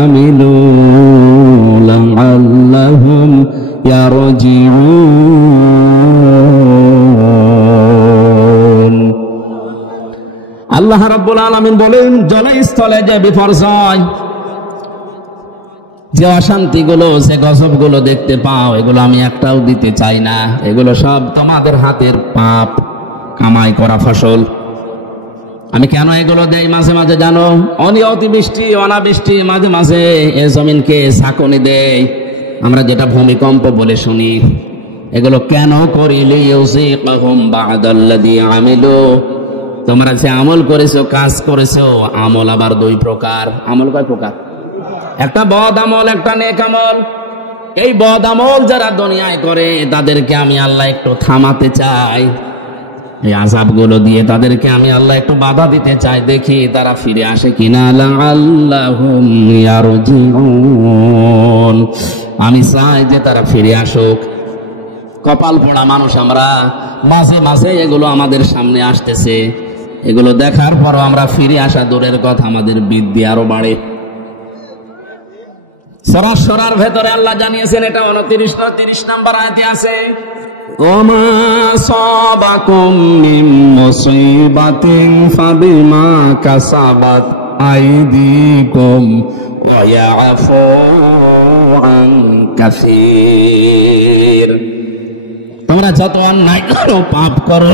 আমিলু লা'আল্লাহুম ইয়ারজিউন। আল্লাহ রাব্বুল আলামিন বলেন, জলস্থলে যে বিপর্যয়, যে অশান্তিগুলো, যে গজবগুলো দেখতে পাও, এগুলো আমি একটাও দিতে চাই না। এগুলো সব তোমাদের হাতের পাপ কামাই করা ফসল। আমি কেন এগুলো দেই মাঝে মাঝে জানো? অতিবৃষ্টি অনাবৃষ্টি মাঝে মাঝে এ জমিনকে ঝাঁকুনি দেই, আমরা যেটা ভূমিকম্প বলে শুনি। এগুলো কেন করি? লিইউযীকাহুম বা'দাল্লাযী আমিলু, তোমরা যে আমল করেছো, কাজ করেছো, আমল আবার 2 প্রকার। আমল কয় প্রকার? একটা বদ আমল, একটা নেক আমল। এই বদ আমল যারা দুনিয়ায় করে তাদেরকে আমি আল্লাহ একটু থামাতে চাই, এই আযাবগুলো দিয়ে তাদেরকে আমি আল্লাহ একটু বাধা দিতে চাই, দেখি তারা ফিরে আসে কিনা। লা'আল্লাহুম ইয়ারজিউন, আমি চাই যে তারা ফিরে আসুক। কপাল পোড়া মানুষ আমরা, মাঝে মাঝে এগুলো আমাদের সামনে আসতেছে, এগুলো দেখার পরও আমরা ফিরে আসা দূরের কথা, আমাদের বিদ্যা আরো বাড়ে। সরাসরার ভেতরে আল্লাহ জানিয়েছেন, এটা 29 নম্বর আয়াতে আছে, ওমা সাবাকুম মিন মুসিবাতিন ফাবিমা কাসাবাত আইদিকুম ওয়া ইয়াফু আন কাসীর। তোমরা যত অন্যায় করো, পাপ করো,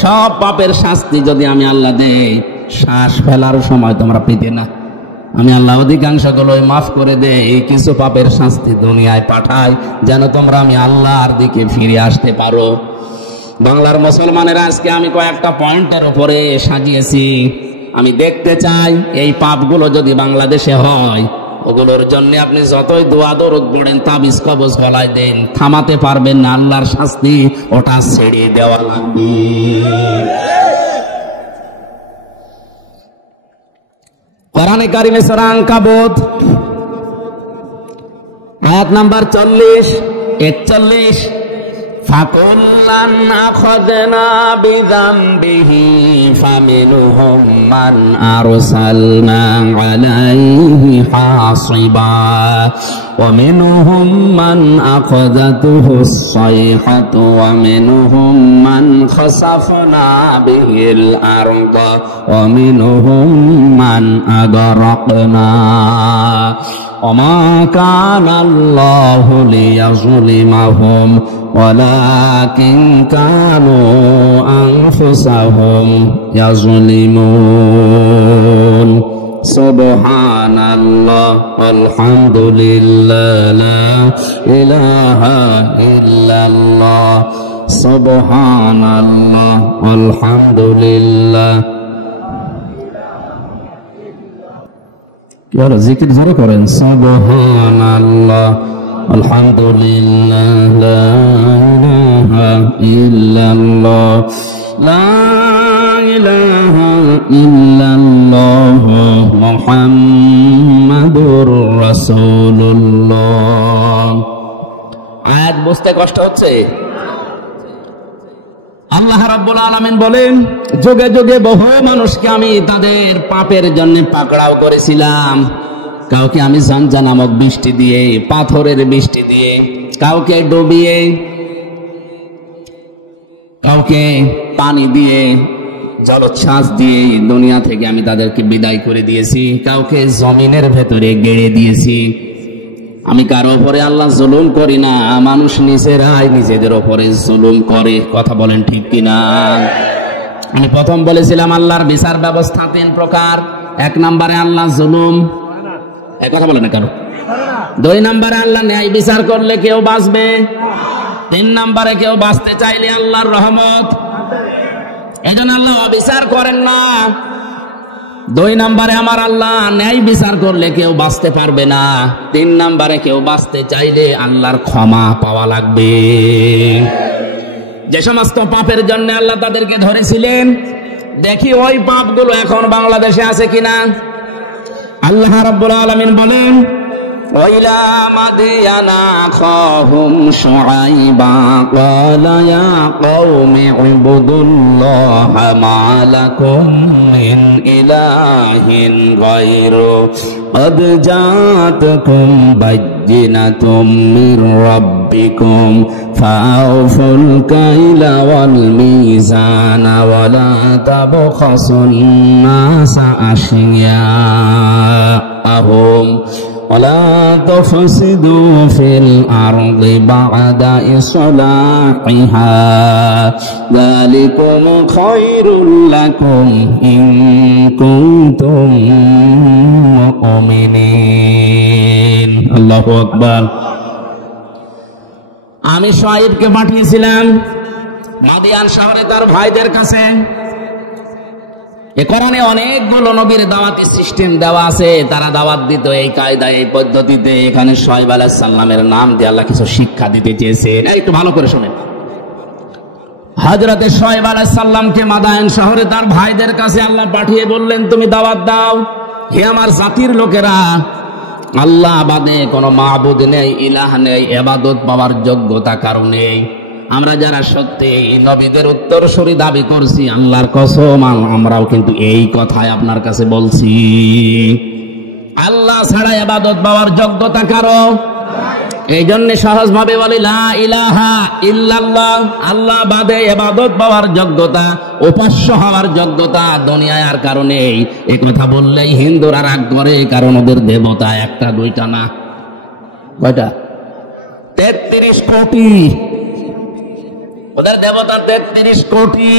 সব পাপের শাস্তি যদি আমি আল্লাহ দেই, শ্বাস ফেলার সময় তোমরা পেতে না। আমি আল্লাহ অধিকাংশগুলোই মাফ করে দেই, কিছু পাপের শাস্তি দুনিয়ায় পাঠাই যেন তোমরা আমি আল্লাহর দিকে ফিরে আসতে পারো। বাংলার মুসলমানেরা আজকে আমি কয়েকটা পয়েন্টের উপরে সাজিয়েছি। আমি দেখতে চাই এই পাপগুলো যদি বাংলাদেশে হয়, ওগুলোর জন্য আপনি যতই দোয়া দরুদ পড়েন, তাবিজ কবজ গলায় দেন, থামাতে পারবেন না। আল্লাহর শাস্তি ওটা ছেড়ে দেওয়া লাগবে। কোরআনে কারিমে সূরা আনকাবুত আয়াত নাম্বার 40 41 ফাকুল্লান আখাযনা বিযামবিহি ফামিনহুম মান আরসালনা আলাইহি হাসিবা ওয়া মিনহুম মান আখাযাতুহুস সাইহাতু ওয়া মিনহুম মান খাসাফনা বিহিল আরদা ওয়া মিনহুম মান আগরাকনা وما كان الله ليظلمهم ولكن كانوا أنفسهم يظلمون سبحان الله والحمد لله لا إله إلا الله سبحان الله والحمد لله यार जिक्र जरूर करें सुबहानल्लाह अल्हम्दुलिल्लाह ला इलाहा इल्लल्लाह ला इलाहा इल्लल्लाह मुहम्मदुर রাসূলুল্লাহ। আয়াত বুঝতে কষ্ট হচ্ছে? আল্লাহ রাব্বুল আলামিন বলেন, যুগে যুগে বহু মানুষকে আমি তাদের পাপের জন্য পাকড়াও করেছিলাম। কাউকে আমি ঝঞ্ঝা নামক বৃষ্টি দিয়ে, পাথরের বৃষ্টি দিয়ে, কাউকে ডুবিয়ে, কাউকে পানি দিয়ে, জলোচ্ছ্বাস দিয়ে দুনিয়া থেকে আমি তাদেরকে বিদায় করে দিয়েছি। কাউকে জমিনের ভেতরে গেড়ে দিয়েছি। আমি কারো উপরে আল্লাহ জুলুম করি না, মানুষ নিজেরাই নিজেদের উপরে জুলুম করে। কথা বলেন ঠিক কিনা? আমি প্রথম বলেছিলাম আল্লাহর বিচার ব্যবস্থা 3 প্রকার। 1 নম্বরে আল্লাহ জুলুম, এই কথা বলে না কারো। 2 নম্বরে আল্লাহ ন্যায় বিচার করলে কেউ বাঁচবে। 3 নম্বরে কেউ বাঁচতে চাইলে আল্লাহর রহমত। এজন্য আল্লাহ বিচার করেন না। 2 নম্বরে আমার আল্লাহ ন্যায় বিচার করলে কেউ বাঁচতে পারবে না। 3 নম্বরে কেউ বাঁচতে চাইলে আল্লাহর ক্ষমা পাওয়া লাগবে। যে সমস্ত পাপের জন্য আল্লাহ তাদেরকে ধরেছিলেন, দেখি ওই পাপগুলো এখন বাংলাদেশে আছে কিনা। আল্লাহ রাব্বুল আলামিন বলেন, وإلى مدين أخاهم شعيبا قال يا قوم اعبدوا الله ما لكم من إله غيره قد جاءتكم بينة من ربكم فأوفوا الكيل والميزان ولا تبخسوا الناس أشياءهم ولا تفسدوا في الأرض بعد إصلاحها ذلكم خير لكم إن كنتم مؤمنين الله أكبر। আমি শুআয়বকে পাঠিয়েছিলাম মাদিয়ান শহরে তার ভাইদের কাছে। এ কোরআনে অনেকগুলো নবীর দাওয়াতি সিস্টেম দেওয়া আছে, তারা দাওয়াত দিত এই কায়দায়, এই পদ্ধতিতে। এখানে শুআয়ব আলাইহিস সালামের নাম দিয়ে আল্লাহ কিছু শিক্ষা দিতে চেয়েছেন। একটু ভালো করে শুনেন। হযরতে শুআয়ব আলাইহিস সালামকে মাদায়েন শহরে তার ভাইদের কাছে আল্লাহ পাঠিয়ে বললেন, তুমি দাওয়াত দাও, হে আমার জাতির লোকেরা, আল্লাহ বাদে কোনো মাবুদ নেই, ইলাহ নেই, ইবাদত পাওয়ার যোগ্যতা কারো নেই। আমরা যারা সত্যি নবীদের উত্তরসূরি দাবি করছি, আল্লাহর কসম আমরাও কিন্তু এই কথাই আপনার কাছে বলছি। আল্লাহ ছাড়া ইবাদত পাওয়ার যোগ্যতা কারো। এই জন্য সহজভাবে বলি লা ইলাহা ইল্লাল্লাহ, আল্লাহ বাদে ইবাদত পাওয়ার যোগ্যতা, উপাস্য হওয়ার যোগ্যতা দুনিয়ায় আর কারো নেই। এই কথা বললেই হিন্দুরা রাগ করে, কারণ ওদের দেবতা একটা দুইটা না, কয়টা? 33 কোটি। ওদের দেবতা 33 কোটি।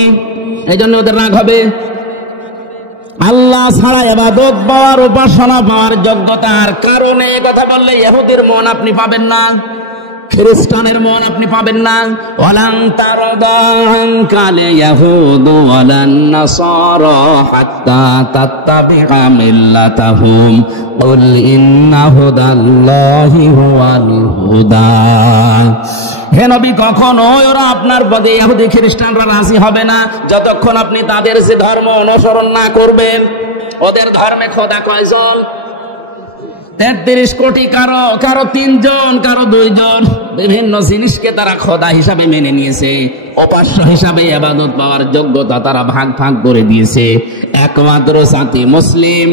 এই জন্য ওদের রাগ হবে। আল্লাহ ছাড়া ইবাদত পাওয়ার, উপাসনা পাওয়ার যোগ্যতার কারণে কথা বললে ইহুদির মন আপনি পাবেন না, খ্রিস্টানের মন আপনি পাবেন না। ওয়ালান তারদা আনকাল ইয়াহুদু ওয়ালান নাসারা হাত্তা তাত্তাবিআ মিল্লাতাহুম কুল ইন্না হুদাল্লাহি হুয়াল হুদা। হে নবী, কখনো ওরা আপনার পদে ইহুদি খ্রিস্টানরা রাজি হবে না যতক্ষণ আপনি তাদের যে ধর্ম অনুসরণ না করবেন। ওদের ধর্মে খোদা কয়জন? 33 কোটি, কারো কারো 3 জন, কারো 2 জন। বিভিন্ন জিনিসকে তারা খোদা হিসাবে মেনে নিয়েছে, উপাস্য হিসাবে ইবাদত পাওয়ার যোগ্যতা তারা ভাগ ভাগ করে দিয়েছে। একমাত্র জাতি মুসলিম,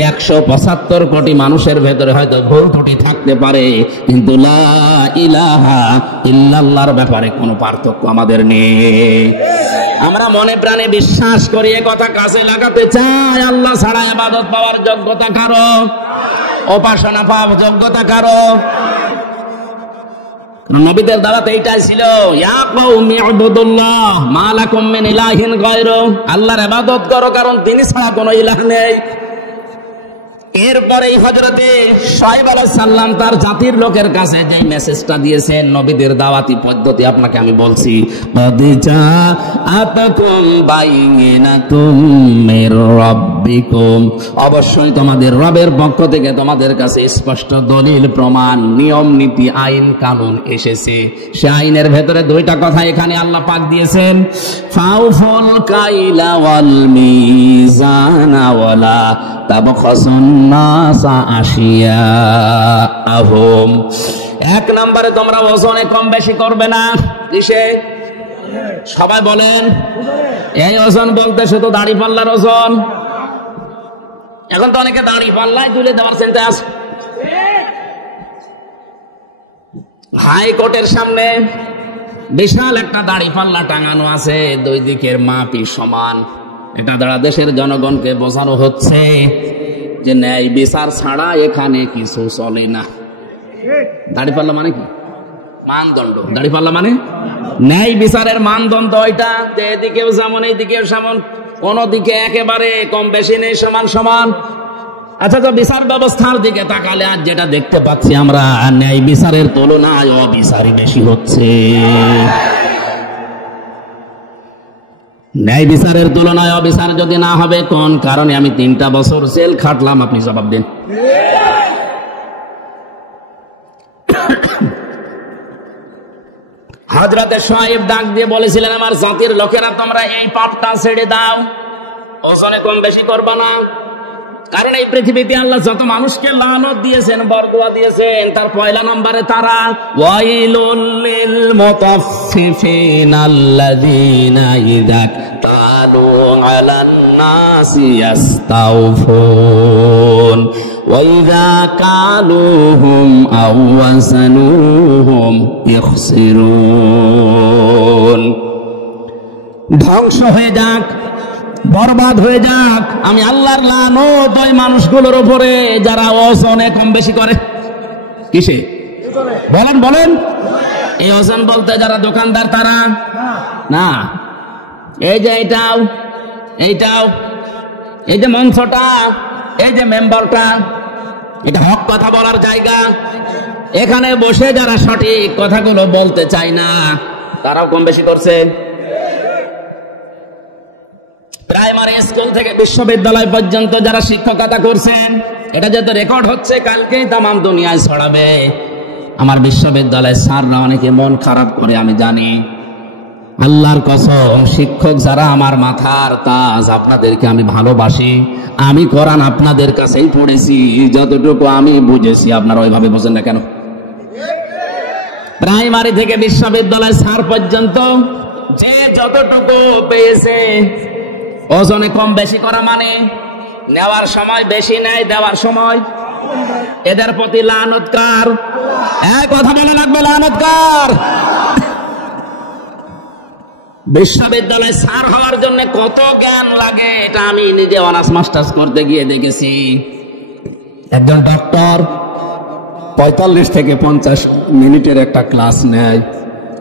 175 কোটি মানুষের ভেতরে হয়তো ভুল ত্রুটি থাকতে পারে, কিন্তু লা ইলাহা ইল্লাল্লাহর ব্যাপারে কোনো পার্থক্য আমাদের নেই। আমরা মনে প্রাণে বিশ্বাস করি, এ কথা কাছে লাগাতে চাই, আল্লাহ ছাড়া ইবাদত পাওয়ার যোগ্যতা কারো, উপাসনা পাওয়ার যোগ্যতা কারো। নবীদের দাওয়াত এইটাই ছিল, ইয়া কওমি ইবুদুল্লাহ মা লাকুম মিন ইলাহিন গায়রু, আল্লাহর ইবাদত করো কারণ তিনি ছাড়া কোনো ইলাহ নেই। এরপরে হযরতে শুআয়ব আলাইহিস সালাম তার জাতির লোকের কাছে যে মেসেজটা দিয়েছেন, নবীদের দাওয়াতি পদ্ধতি আপনাকে আমি বলছি, ক্বাদ জাআতাকুম বাইয়িনাতুম মির রাব্বিকুম, অবশ্যই তোমাদের রবের পক্ষ থেকে তোমাদের কাছে স্পষ্ট দলিল, প্রমাণ, নিয়ম নীতি, আইন কানুন এসেছে। সে আইনের ভেতরে 2টা কথা এখানে আল্লাহ পাক দিয়েছেন, ফাউফুল কাইলা ওয়াল মিজানা ওয়ালা তাবখাসুন নাসা আশিয়াআহুম। 1 নম্বরে তোমরা ওজনে কম বেশি করবে না। কিসে? সবাই বলেন। এই ওজন বলতে শুধু দাড়ি পাল্লার ওজন। এখন তো অনেকে দাড়ি পাল্লায় তুলে দেওয়ার চিন্তা আছে। হাইকোর্টের সামনে বিশাল একটা দাড়ি পাল্লা টাঙানো আছে, 2 দিকের মাপই সমান। এটা দ্বারা দেশের জনগণকে বোঝানো হচ্ছে যে ন্যায় বিচার ছাড়া এখানে কিছু চলে না। দাড়িপাল্লা মানে কি? মানদণ্ড। দাড়িপাল্লা মানে ন্যায় বিচারের মানদণ্ড। ওইটা যে এদিকেও যেমন এইদিকেও সমান, কোন দিকে একেবারে কম বেশি নেই, সমান সমান। আচ্ছা, তো বিচার ব্যবস্থার দিকে তাকালে আজ যেটা দেখতে পাচ্ছি আমরা, ন্যায় বিচারের তুলনায় অবিচারই বেশি হচ্ছে। ন্যায় বিচারের তুলনায় অবিচার যদি না হবে, কোন কারণে আমি 3টা বছর জেল খাটলাম, আপনি জবাব দেন। হযরতে শুআয়ব ডাক দিয়ে বলেছিলেন, আমার জাতির লোকেরা তোমরা এই পাপটা ছেড়ে দাও, ওজনে কম বেশি করবা না। কারণ এই পৃথিবীতে আল্লাহ যত মানুষকে লানত দিয়েছেন, বরদোয়া দিয়েছেন, তার 1 নম্বরে তারা, ওয়াইলুল লিল মুতাফফিফিনা আল্লাযীনা ইযা কালু আলান নাসি ইস্তাওফুন ওয়া ইযা কালুহুম আও ওয়াসানুহুম ইখসিরুন। ধ্বংস হয়ে যাক, বরবাদ হয়ে যাক, আমি আল্লাহর লানত ওই মানুষগুলোর উপরে যারা ওজনে কম বেশি করে। কিসে? বলেন বলেন। এই ওজন বলতে যারা দোকানদার তারা না, এই যে এইটাও, এই যে মঞ্চটা, এই যে মেম্বারটা, এটা হক কথা বলার জায়গা। এখানে বসে যারা সঠিক কথাগুলো বলতে চায় না, তারাও কম বেশি করছে। প্রাইমারি স্কুল থেকে বিশ্ববিদ্যালয় পর্যন্ত যারা শিক্ষকতা করছেন, এটা যেহেতু রেকর্ড হচ্ছে, কালকেই তামাম দুনিয়ায় ছড়াবে। আমার বিশ্ববিদ্যালয়ের স্যাররা অনেকে মন খারাপ করে, আমি জানি। আল্লাহর কসম, শিক্ষক যারা আমার মাথার তাজ, আপনাদেরকে আমি ভালোবাসি। আমি কোরআন আপনাদের কাছেই পড়েছি, যতটুকু আমি বুঝেছি। আপনারা ওইভাবে বোঝেন না কেন? প্রাইমারি থেকে বিশ্ববিদ্যালয় স্যার পর্যন্ত যে যতটুকু পেয়েছে, ওজনে কম বেশি করা মানে নেওয়ার সময় বেশি নেয়, দেওয়ার সময়। এদের প্রতি লানত কার? এক কথা বলে রাখবে, লানত কার? বিশ্ববিদ্যালয়ে স্যার হওয়ার জন্য কত জ্ঞান লাগে, এটা আমি নিজে অনার্স মাস্টার্স করতে গিয়ে দেখেছি। একজন ডক্টর 45 থেকে 50 মিনিটের একটা ক্লাস নেয়,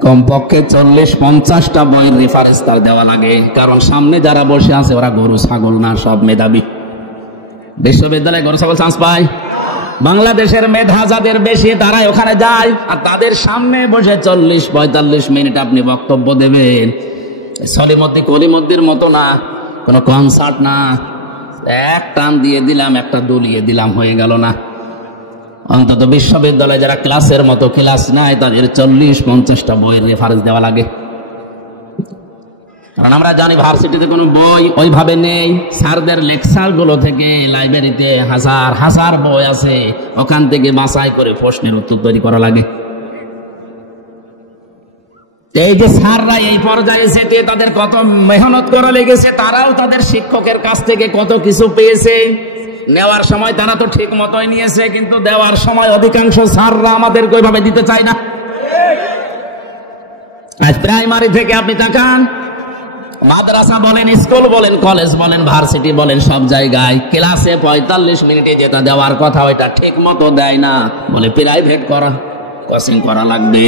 কমপক্ষে 40-50টা বইয়ের রেফারেন্স তার দেওয়া লাগে। কারণ সামনে যারা বসে আছে ওরা গরু ছাগল না, সব মেধাবী। বিশ্ববিদ্যালয়ে গরু ছাগল চান্স পায়। বাংলাদেশের মেধা যাদের বেশি তারাই ওখানে যায়, আর তাদের সামনে বসে 40-45 মিনিট আপনি বক্তব্য দেবেন। সলিমদ্দি কলিমদ্দির মতো না, কোনো কনসার্ট না, এক টান দিয়ে দিলাম, একটা দুলিয়ে দিলাম, হয়ে গেল না। অন্তত বিশ্ববিদ্যালয়ে যারা ক্লাসের মতো ক্লাস নেয়, তাদের 40-50টা বইয়ের রেফারেন্স দেওয়া লাগে। কারণ আমরা জানি ভার্সিটিতে কোনো বই ওইভাবে নেই। স্যারদের লেকচার গুলো থেকে লাইব্রেরিতে হাজার হাজার বই আছে, ওখান থেকে বাছাই করে প্রশ্নের উত্তর তৈরি করা লাগে। এই যে স্যাররা এই পর্যায়ে যেতে তাদের কত মেহনত করা লেগেছে, তারাও তাদের শিক্ষকের কাছ থেকে কত কিছু পেয়েছে। নেওয়ার সময় তারা তো ঠিক মতোই নিয়েছে, কিন্তু দেওয়ার সময় অধিকাংশ স্যাররা আমাদেরকে ওইভাবে দিতে চায় না। আজ প্রাইমারি থেকে আপনি তাকান, মাদ্রাসা বলেন, স্কুল বলেন, কলেজ বলেন, ভার্সিটি বলেন, সব জায়গায় ক্লাসে 45 মিনিটে যেটা দেওয়ার কথা ওইটা ঠিক মতো দেয় না, বলে প্রাইভেট করা, কোচিং করা লাগবে।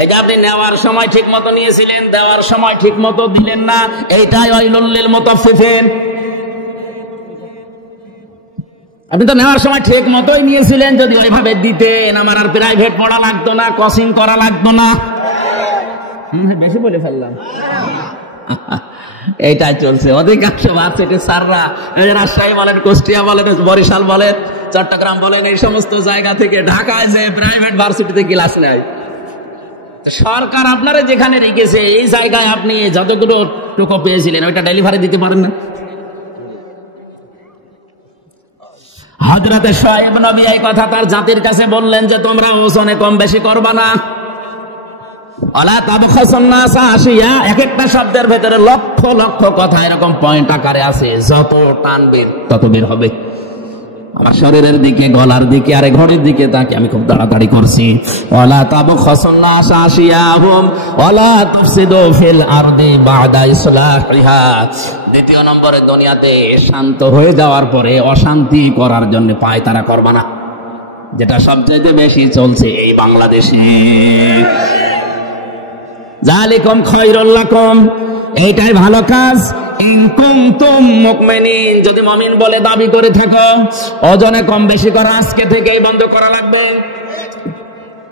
এই যে আপনি নেওয়ার সময় ঠিক মতো নিয়েছিলেন, দেওয়ার সময় ঠিক মতো দিলেন না, এইটাই ওয়াইলুল লিল মুতাফফিফিন। আপনি তো নেওয়ার সময় ঠিক মতোই নিয়েছিলেন, যদি ওইভাবে দিতেন আমার আর প্রাইভেট পড়া লাগতো না, কোচিং করা লাগতো না। বেশি বলে ফেললাম। এইটাই চলছে অধিকাংশ ভার্সিটির স্যাররা, রাজশাহী বলেন, কুষ্টিয়া বলেন, বরিশাল বলেন, চট্টগ্রাম বলেন, এই সমস্ত জায়গা থেকে ঢাকায় যে প্রাইভেট ভার্সিটিতে ক্লাস নেয়। সরকার আপনারা যেখানে রেখেছে এই জায়গায় আপনি যতগুলো টুকু পেয়েছিলেন ওইটা ডেলিভারি দিতে পারেন না। হযরতে শুআয়ব নবী এই কথা তার জাতির কাছে বললেন যে তোমরা ওজনে কম বেশি করবা না। আলা তাবখাসুন নাসা আশিয়া, এক একটা শব্দের ভেতরে লক্ষ লক্ষ কথা এরকম পয়েন্ট আকারে আছে, যত টানবে তত বের হবে। আমার শরীরের দিকে, গলার দিকে, আরে ঘড়ির দিকে তাকে আমি খুব তাড়াতাড়ি করছি। ওয়ালা তাবখাসুন নাসা আশিয়াহুম ওয়ালা তুফসিদু ফিল আরদি বা'দা ইসলাহিহা। দ্বিতীয় নম্বরে, দুনিয়াতে শান্ত হয়ে যাওয়ার পরে অশান্তি করার জন্য পায়তারা করবা না, যেটা সবচেয়ে বেশি চলছে এই বাংলাদেশে। যালিকুম খায়রুল লাকুম, এইটাই ভালো কাজ। ইন কুনতুম মুমিনিন, যদি মুমিন বলে দাবি করে থাকো, ওজনে কম বেশি করা আজকে থেকেই বন্ধ করা লাগবে।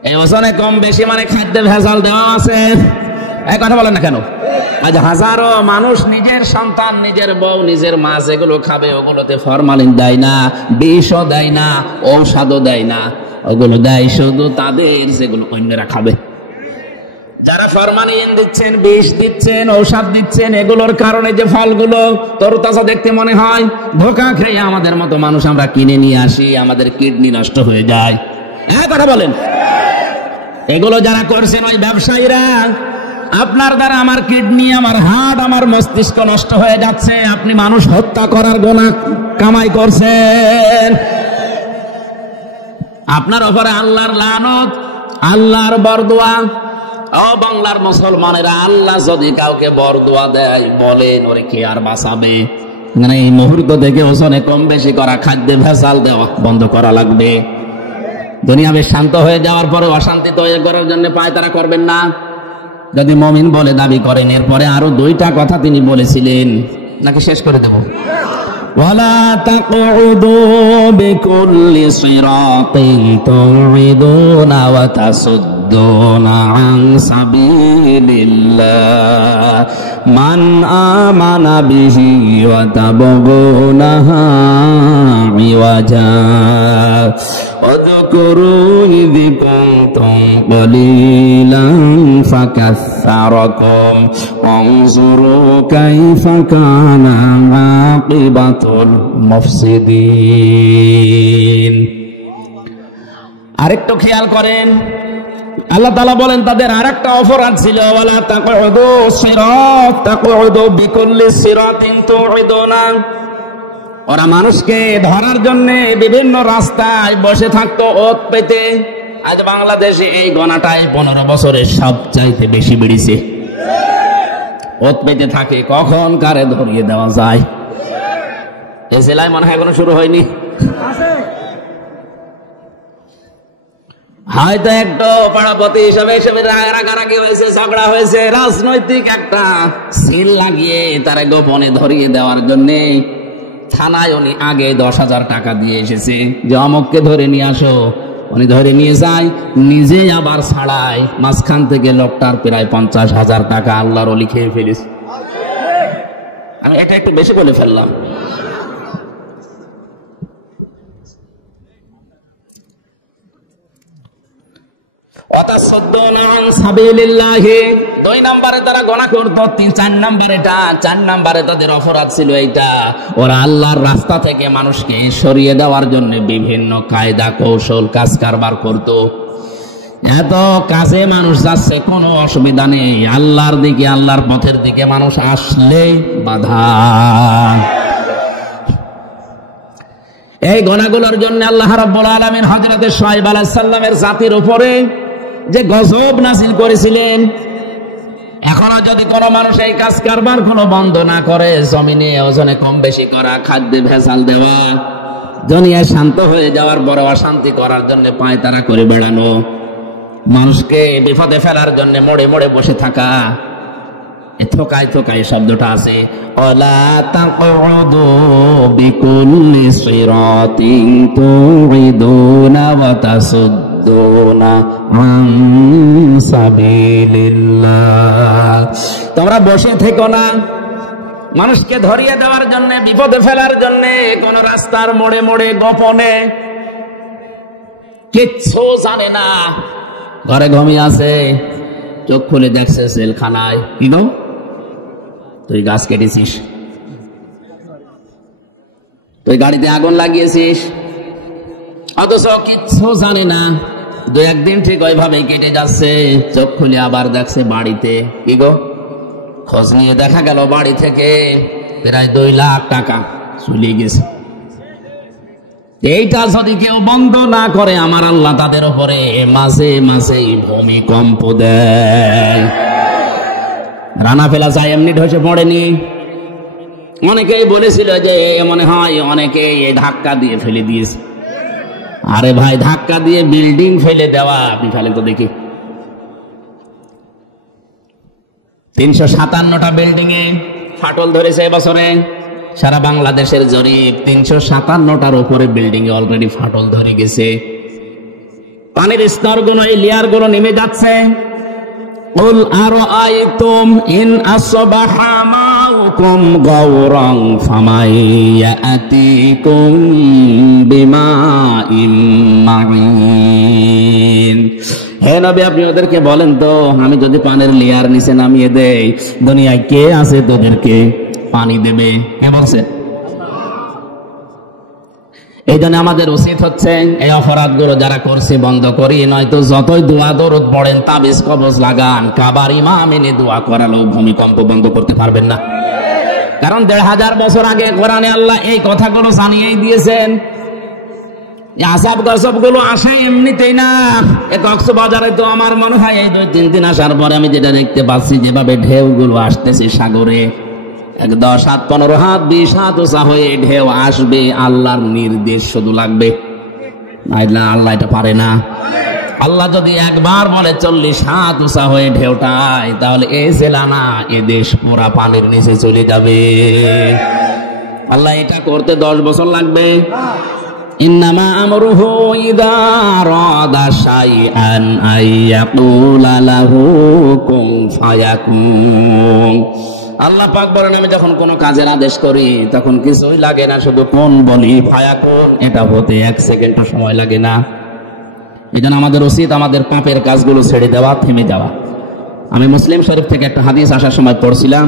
এই ওজনে কম বেশি মানে খাদ্যে ভেজাল দেওয়া আছে, এই কথা বলেন না কেন? আজ হাজারো মানুষ নিজের সন্তান, নিজের বউ, নিজের মা যেগুলো খাবে ওগুলোতে ফরমালিন দেয় না, বিষও দেয় না, ঔষধও দেয় না, ওগুলো দেয় শুধু তাদের যেগুলো অন্যরা খাবে। যারা ফরমালিন দিচ্ছেন, বিষ দিচ্ছেন, ঔষধ দিচ্ছেন, এগুলোর কারণে যে ফলগুলো তরতাজা দেখতে মনে হয়, ধোঁকা খেয়ে আমাদের মতো মানুষ আমরা কিনে নিয়ে আসি, আমাদের কিডনি নষ্ট হয়ে যায়। হ্যাঁ কথা বলেন। এগুলো যারা করছেন ওই ব্যবসায়ীরা, আপনার দ্বারা আমার কিডনি, আমার হার্ট, আমার মস্তিষ্ক নষ্ট হয়ে যাচ্ছে, আপনি মানুষ হত্যা করার গুনাহ কামাই করছেন। আপনার উপরে আল্লাহর লানত, আল্লাহর বরদোয়া। ও বাংলার মুসলমানেরা, আল্লাহ যদি কাউকে বরদোয়া দেয়, বলেন ওরে কে আর বাঁচাবে? মানে এই মুহূর্ত থেকে ওজনে কম বেশি করা, খাদ্যে ভেজাল দেওয়া বন্ধ করা লাগবে। দুনিয়া বেশ শান্ত হয়ে যাওয়ার পরে অশান্তি তৈরি করার জন্য পায়তারা করবেন না। যদি মুমিন বলে দাবি করেন, এরপরে আরো দুইটা কথা তিনি বলেছিলেন, নাকি শেষ করে দেব? ওয়ালা তাকউদু বিকুল্লি সিরাতিন তু'রিদুনা ওয়া তাসুদ্দুনা আন সাবিলিল্লাহ মান আমানা বিহি ওয়া তাবগুনাহা ইওয়াজা واذكروا إذ كنتم قليلا فكثركم وانظروا كيف كان عاقبة المفسدين। আরেকটু খেয়াল করেন, আল্লাহ তাআলা বলেন তাদের আরেকটা অপরাধ ছিল, ওয়ালা তাকউদু সিরাত তাকউদু বিকুল্লি সিরাতিন তু'রিদুনা। ওরা মানুষকে ধরার জন্য বিভিন্ন রাস্তায় বসে থাকতো ওত পেতে। আজ বাংলাদেশে এই গণাটায় 15 বছরে সবচাইতে বেশি বেড়েছে। ওত পেতে থাকে, কখন কারে ধরিয়ে দেওয়া যায়। এই জেলায় মনে হয় এখনো শুরু হয়নি। হয়তো একটু পাড়াপতি হিসাবে রাগারাগি হয়েছে, ঝগড়া হয়েছে, রাজনৈতিক একটা সিল লাগিয়ে তারা গোপনে ধরিয়ে দেওয়ার জন্যে থানায় উনি আগে 10,000 টাকা দিয়ে এসেছে যে অমুককে ধরে নিয়ে আসো। উনি ধরে নিয়ে যায়, নিজে আবার ছাড়ায়, মাঝখান থেকে লোকটার প্রায় 50,000 টাকা আল্লাহর ওলি খেয়ে ফেলেছে। আমি এটা একটু বেশি বলে ফেললাম। দুই নম্বরে তারা গোনা করতো, 4 নম্বরে এটা, 4 নম্বরে তাদের অপরাধ ছিল এইটা, ওরা আল্লাহর রাস্তা থেকে মানুষকে সরিয়ে দেওয়ার জন্য বিভিন্ন কায়দা কৌশল কাজ কারবার করতো। এত কাজে মানুষ যাচ্ছে, কোনো অসুবিধা নেই, আল্লাহর দিকে আল্লাহর পথের দিকে মানুষ আসলে বাধা। এই গুনাহগুলোর জন্য আল্লাহ রাব্বুল আলামিন হযরত শুআয়ব আলাইহিস সালামের জাতির উপরে যে গজব নাযিল করেছিলেন। এখনো যদি কোনো মানুষ এই কাজ কারবার কোনো বন্ধ না করে, জমিনে ওজনে কম বেশি করা, খাদ্যে ভেজাল দেওয়া, দুনিয়ায় শান্ত হয়ে যাওয়ার বড় অশান্তি করার জন্য পায়তারা করে বেড়ানো, মানুষকে বিপদে ফেলার জন্য মোড়ে মোড়ে বসে থাকা, থোকায় থোকায় শব্দটা আছে। ওয়ালা তাকউদু বিকুল্লি সিরাতিন তুরিদুনা ওয়া তাসুদ্দুনা আন সাবিলিল্লাহ। তোমরা বসে থেকো না মানুষকে ধরিয়ে দেওয়ার জন্য, বিপদে ফেলার জন্য কোন রাস্তার মোড়ে মোড়ে গোপনে, কিচ্ছু জানে না, ঘরে ঘুমিয়ে আছে, চোখ খুলে দেখছে জেলখানায়। কি গো, তুই গাছ কেটেছিস, তুই গাড়িতে আগুন লাগিয়েছিস, অথচ কিচ্ছু জানে না। 2-1 দিন ঠিক ওইভাবে কেটে যাচ্ছে, চোখ খুলে আবার দেখছে বাড়িতে। কি গো, খোঁজ নিয়ে দেখা গেল বাড়ি থেকে প্রায় 2 লাখ টাকা চলে গেছে। এইটা যদি কেউ বন্ধ না করে, আমার আল্লাহ তাদের উপরে মাঝে মাঝে ভূমিকম্প দেয়। রানা ফেলা যায় এমনি ঢসে পড়েনি। অনেকেই বলেছিল যে মনে হয় অনেকে ধাক্কা দিয়ে ফেলে দিয়েছে। আরে ভাই, ধাক্কা দিয়ে বিল্ডিং ফেলে দেওয়া আপনি ফেলে তো দেখি। 357টা বিল্ডিং এ ফাটল ধরেছে এবছরে। সারা বাংলাদেশের জরিপ, 357টার উপরে বিল্ডিং এ অলরেডি ফাটল ধরে গেছে। পানির স্তরগুলো, এই লেয়ার গুলো নেমে যাচ্ছে। কুল আরাআইতুম ইন আসবাহা মাউকুম গাওরান ফামাইয়াতিকুম বিমাইন মাইন। হে নবী, আপনি ওদেরকে বলেন তো, আমি যদি পানির লেয়ার নিচে নামিয়ে দেই, দুনিয়ায় কে আছে তোদেরকে পানি দেবে? কে বলছে? এই জন্য আমাদের উচিত হচ্ছে এই অপরাধগুলো যারা করছে বন্ধ করি, নয়তো যতই দোয়া দরুদ পড়েন, তাবিজ কবজ লাগান, কাবার ইমাম এনে দোয়া করালো, ভূমিকম্প বন্ধ করতে পারবেন না। কারণ 1500 বছর আগে কোরআনে আল্লাহ এই কথাগুলো জানিয়েই দিয়েছেন। আযাব গজব গুলো আসে এমনিতেই না। কক্সবাজারে তো আমার মনে হয় এই 2-3 দিন আসার পরে আমি যেটা দেখতে পাচ্ছি, যেভাবে ঢেউগুলো আসতেছে সাগরে, 10 হাত 15 হাত 20 হাত উঁচা হয়ে ঢেউ আসবে, আল্লাহর নির্দেশ শুধু লাগবে। না, আল্লাহ এটা পারে না। আল্লাহ যদি একবার বলে 40 হাত উঁচা হয়ে ঢেউটায়, তাহলে এই জেলা না, এ দেশ পুরা পানির নিচে চলে যাবে। আল্লাহ এটা করতে 10 বছর লাগবে। ইন্নামা আমরুহু ইযা আরাদা শাইআন আইয়াকুলা লাহু কুন ফায়াকুন। আল্লাহ পাক বলেন, আমি যখন কোনো কাজের আদেশ করি তখন কিছুই লাগে না, শুধু কোন বলি, ফায়াকুন, এটা হতে 1 সেকেন্ডও সময় লাগে না। এই জন্য আমাদের উচিত আমাদের পাপের কাজগুলো ছেড়ে দেওয়া, থেমে যাওয়া। আমি মুসলিম শরীফ থেকে একটা হাদিস আসার সময় পড়ছিলাম,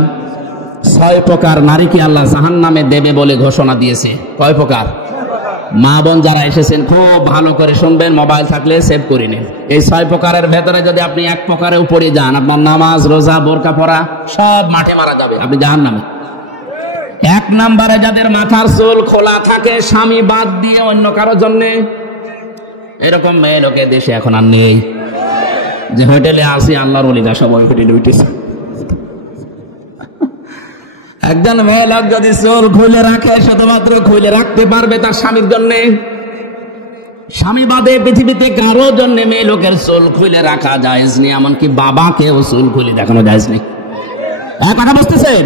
6 প্রকার নারীকে আল্লাহ জাহান্নামে দেবে বলে ঘোষণা দিয়েছে। কয় প্রকার? মা বোন যারা এসেছেন খুব ভালো করে শুনবেন, মোবাইল থাকলে সেভ করে নিন। এই 6 প্রকারের ভেতরে যদি আপনি 1 প্রকারে উপরে যান, আপনার নামাজ, রোজা, বোরকা পরা সব মাঠে মারা যাবে, আপনি জাহান্নামে। 1 নম্বরে যাদের মাথার চুল খোলা থাকে স্বামী বাদ দিয়ে অন্য কারো জন্য, এরকম মেয়ে লোকে দেশে এখন আর নেই। যে হোটেলে আসি আল্লাহর ওলিরা সবাই হোটেলে উঠেছে। একজন মেয়ে লোক যদি চুল খুলে রাখে, শুধুমাত্র খুলে রাখতে পারবে তার স্বামীর জন্য। স্বামী বাদে পৃথিবীতে কারো জন্য মেয়ে লোকের চুল খুলে রাখা জায়েজ নেই, এমনকি বাবাকেও চুল খুলে দেখানো জায়েজ নেই। কথা বুঝতেছেন?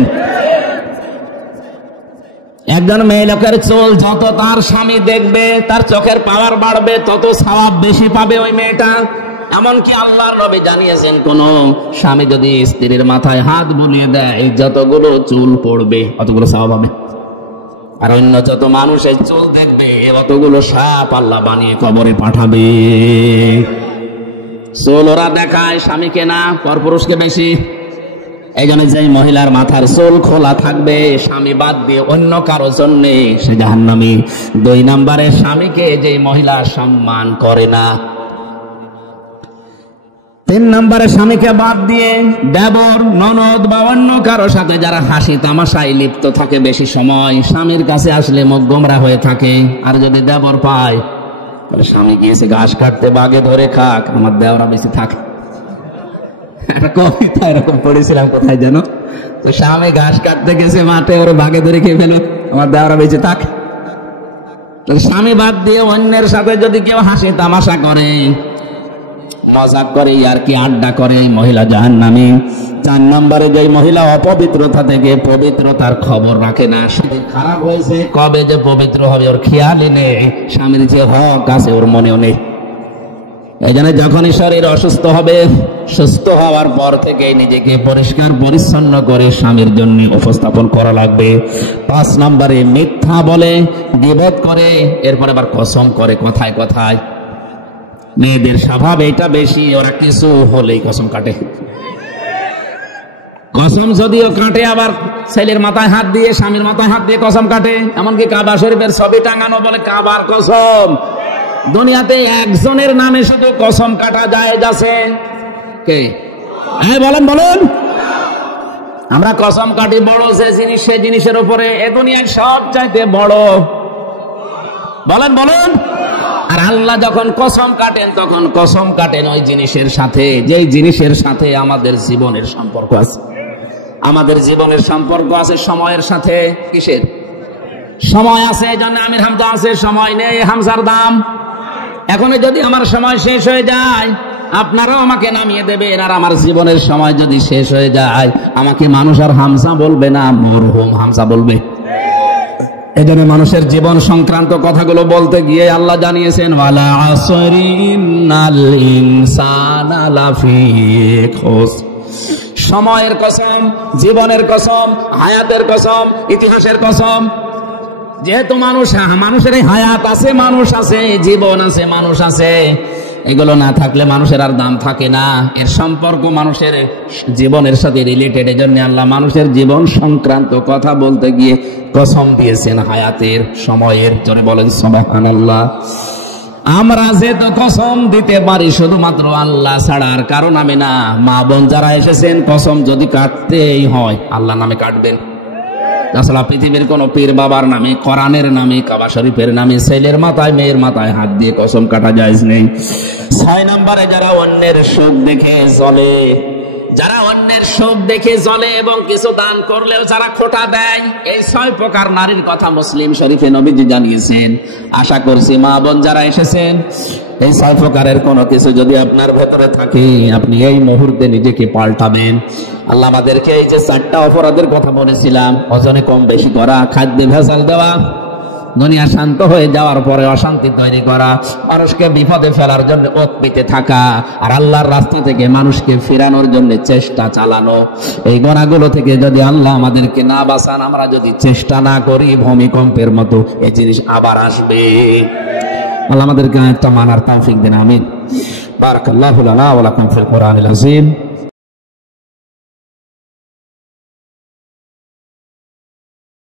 একজন মেয়ে লোকের চুল যত তার স্বামী দেখবে, তার চোখের পাওয়ার বাড়বে, তত সওয়াব বেশি পাবে ওই মেয়েটা। এমনকি আল্লাহর নবী জানিয়েছেন, কোন স্বামী যদি স্ত্রীর মাথায় হাত বুলিয়ে দেয়, যতগুলো চুল পড়বে অতগুলো সওয়াব হবে। আর অন্য যত মানুষের চুল দেখবে, অতগুলো সাপ আল্লাহ বানিয়ে কবরে পাঠাবে। চুল ওরা দেখায়, স্বামীকে না, পরপুরুষকে বেশি। এই জন্য যে মহিলার মাথার চুল খোলা থাকবে স্বামী বাদ দিয়ে অন্য কারো জন্য, সে জাহান্নামী। 2 নম্বরে স্বামীকে যে মহিলা সম্মান করে না। 3 নম্বরে স্বামীকে বাদ দিয়ে দেবর, ননদ বা অন্য কারো সাথে যারা হাসি তামাশায় লিপ্ত থাকে বেশি সময়, স্বামীর কাছে আসলে মুখ গোমরা হয়ে থাকে। আর যদি দেবর পায়, তাহলে স্বামী গিয়েছে ঘাস কাটতে, বাগে ধরে খাক, আমার দেওরা বেশি থাকে। কবিতা এরকম পড়েছিলাম কোথায় যেন, তো স্বামী ঘাস কাটতে গেছে মাঠে, ওর বাগে ধরে খেয়ে ফেলো, আমার দেওরা বেঁচে থাক। স্বামী বাদ দিয়ে অন্যের সাথে যদি কেউ হাসি তামাশা করে, মজাক করে, আর কি আড্ডা করে, মহিলা জাহান্নামী। 4 নম্বরে যে মহিলা অপবিত্রতা থেকে পবিত্রতার খবর রাখে না, শরীর খারাপ হয়েছে, কবে যে পবিত্র হবে ওর খেয়ালই নেই, স্বামীর যে হক আছে ওর মনেও নেই। এই জন্য যখনই শরীর অসুস্থ হবে, সুস্থ হওয়ার পর থেকে নিজেকে পরিষ্কার পরিচ্ছন্ন করে স্বামীর জন্য উপস্থাপন করা লাগবে। 5 নম্বরে মিথ্যা বলে, গীবত করে, এরপর আবার কসম করে কথায় কথায়। মেয়েদের স্বভাব এটা বেশি, ওরা কিছু হলেই কসম কাটে। কসম যদিও কাটে, আবার ছেলের মাথায় হাত দিয়ে, স্বামীর মাথায় হাত দিয়ে কসম কাটে। এমনকি কাবা শরীফের ছবি টাঙানো বলে কাবার কসম। দুনিয়াতে একজনের নামে শুধু কসম কাটা যায় আছে, কে? হ্যাঁ বলেন বলেন। আমরা কসম কাটি বড় যে জিনিস, সে জিনিসের উপরে এ দুনিয়ায় সব চাইতে বড়। বলেন বলেন। আর আল্লাহ যখন কসম কাটেন, তখন কসম কাটেন ওই জিনিসের সাথে, যেই জিনিসের সাথে আমাদের জীবনের সম্পর্ক আছে। আমাদের জীবনের সম্পর্ক আছে সময়ের সাথে। কিসের সময় আছে? এই জন্য আমির হামজা আছে, সময় নেই হামজার দাম। এখন যদি আমার সময় শেষ হয়ে যায়, আপনারাও আমাকে নামিয়ে দেবেন। আর আমার জীবনের সময় যদি শেষ হয়ে যায়, আমাকে মানুষ আর হামজা বলবে না, মরহুম হামজা বলবে। এজন্য মানুষের জীবন সংক্রান্ত কথাগুলো বলতে গিয়ে আল্লাহ জানিয়েছেন, ওয়ালা আসরি ইন্নাল ইনসানা লাফি খুসর। সময়ের কসম, জীবনের কসম, হায়াতের কসম, ইতিহাসের কসম। যেহেতু মানুষের হায়াত আছে, মানুষ আছে, জীবন আছে, মানুষ আছে, এগুলো না থাকলে মানুষের আর দাম থাকে না। এর সম্পর্ক মানুষের জীবনের সাথে রিলেটেড। এজন্য আল্লাহ মানুষের জীবন সংক্রান্ত কথা বলতে গিয়ে কসম দিয়েছেন হায়াতের, সময়ের। জোরে বলেন সুবহানাল্লাহ। আমরা যে তো কসম দিতে পারি শুধুমাত্র আল্লাহ ছাড়া আর কারো নামে না। মা বোন যারা এসেছেন, কসম যদি কাটতেই হয় আল্লাহ নামে কাটবেন। তাছাড়া পৃথিবীর কোন পীর বাবার নামে, কোরআনের নামে, কাবা শরীফের নামে ছেলের মাথায় মেয়ের মাথায় হাত দিয়ে কসম কাটা জায়েজ নেই। 6 নম্বরে যারা অন্যের সুখ দেখে চলে, যারা অন্যের সুখ দেখে চলে এবং কিছু দান করলেও যারা খোটা দেয়, এই 6 প্রকার নারীর কথা মুসলিম শরীফে নবীজি জানিয়েছেন। আশা করছি মা বোন যারা এসেছেন, এই 6 প্রকারের কোনো কিছু যদি আপনার ভেতরে থাকে, আপনি এই মুহূর্তে নিজেকে পাল্টাবেন। আল্লাহ আমাদেরকে এই যে 4টা অপরাধের কথা বলেছিলাম, ওজনে কম বেশি করা, খাদ্যে ভেজাল দেওয়া, দুনিয়া শান্ত হয়ে যাওয়ার পরে অশান্তি তৈরি করা, মানুষকে বিপদে ফেলার জন্য উৎপিতে থাকা, আর আল্লাহর রাস্তা থেকে মানুষকে ফেরানোর জন্য চেষ্টা চালানো, এই গুনাহগুলো থেকে যদি আল্লাহ আমাদেরকে না বাঁচান, আমরা যদি চেষ্টা না করি, ভূমিকম্পের মতো এই জিনিস আবার আসবে। আল্লাহ আমাদেরকে একটা মানার তৌফিক দেন, আমিন। বারাকাল্লাহু লানা ওয়া লাকুম ফিল কুরআনিল আযীম।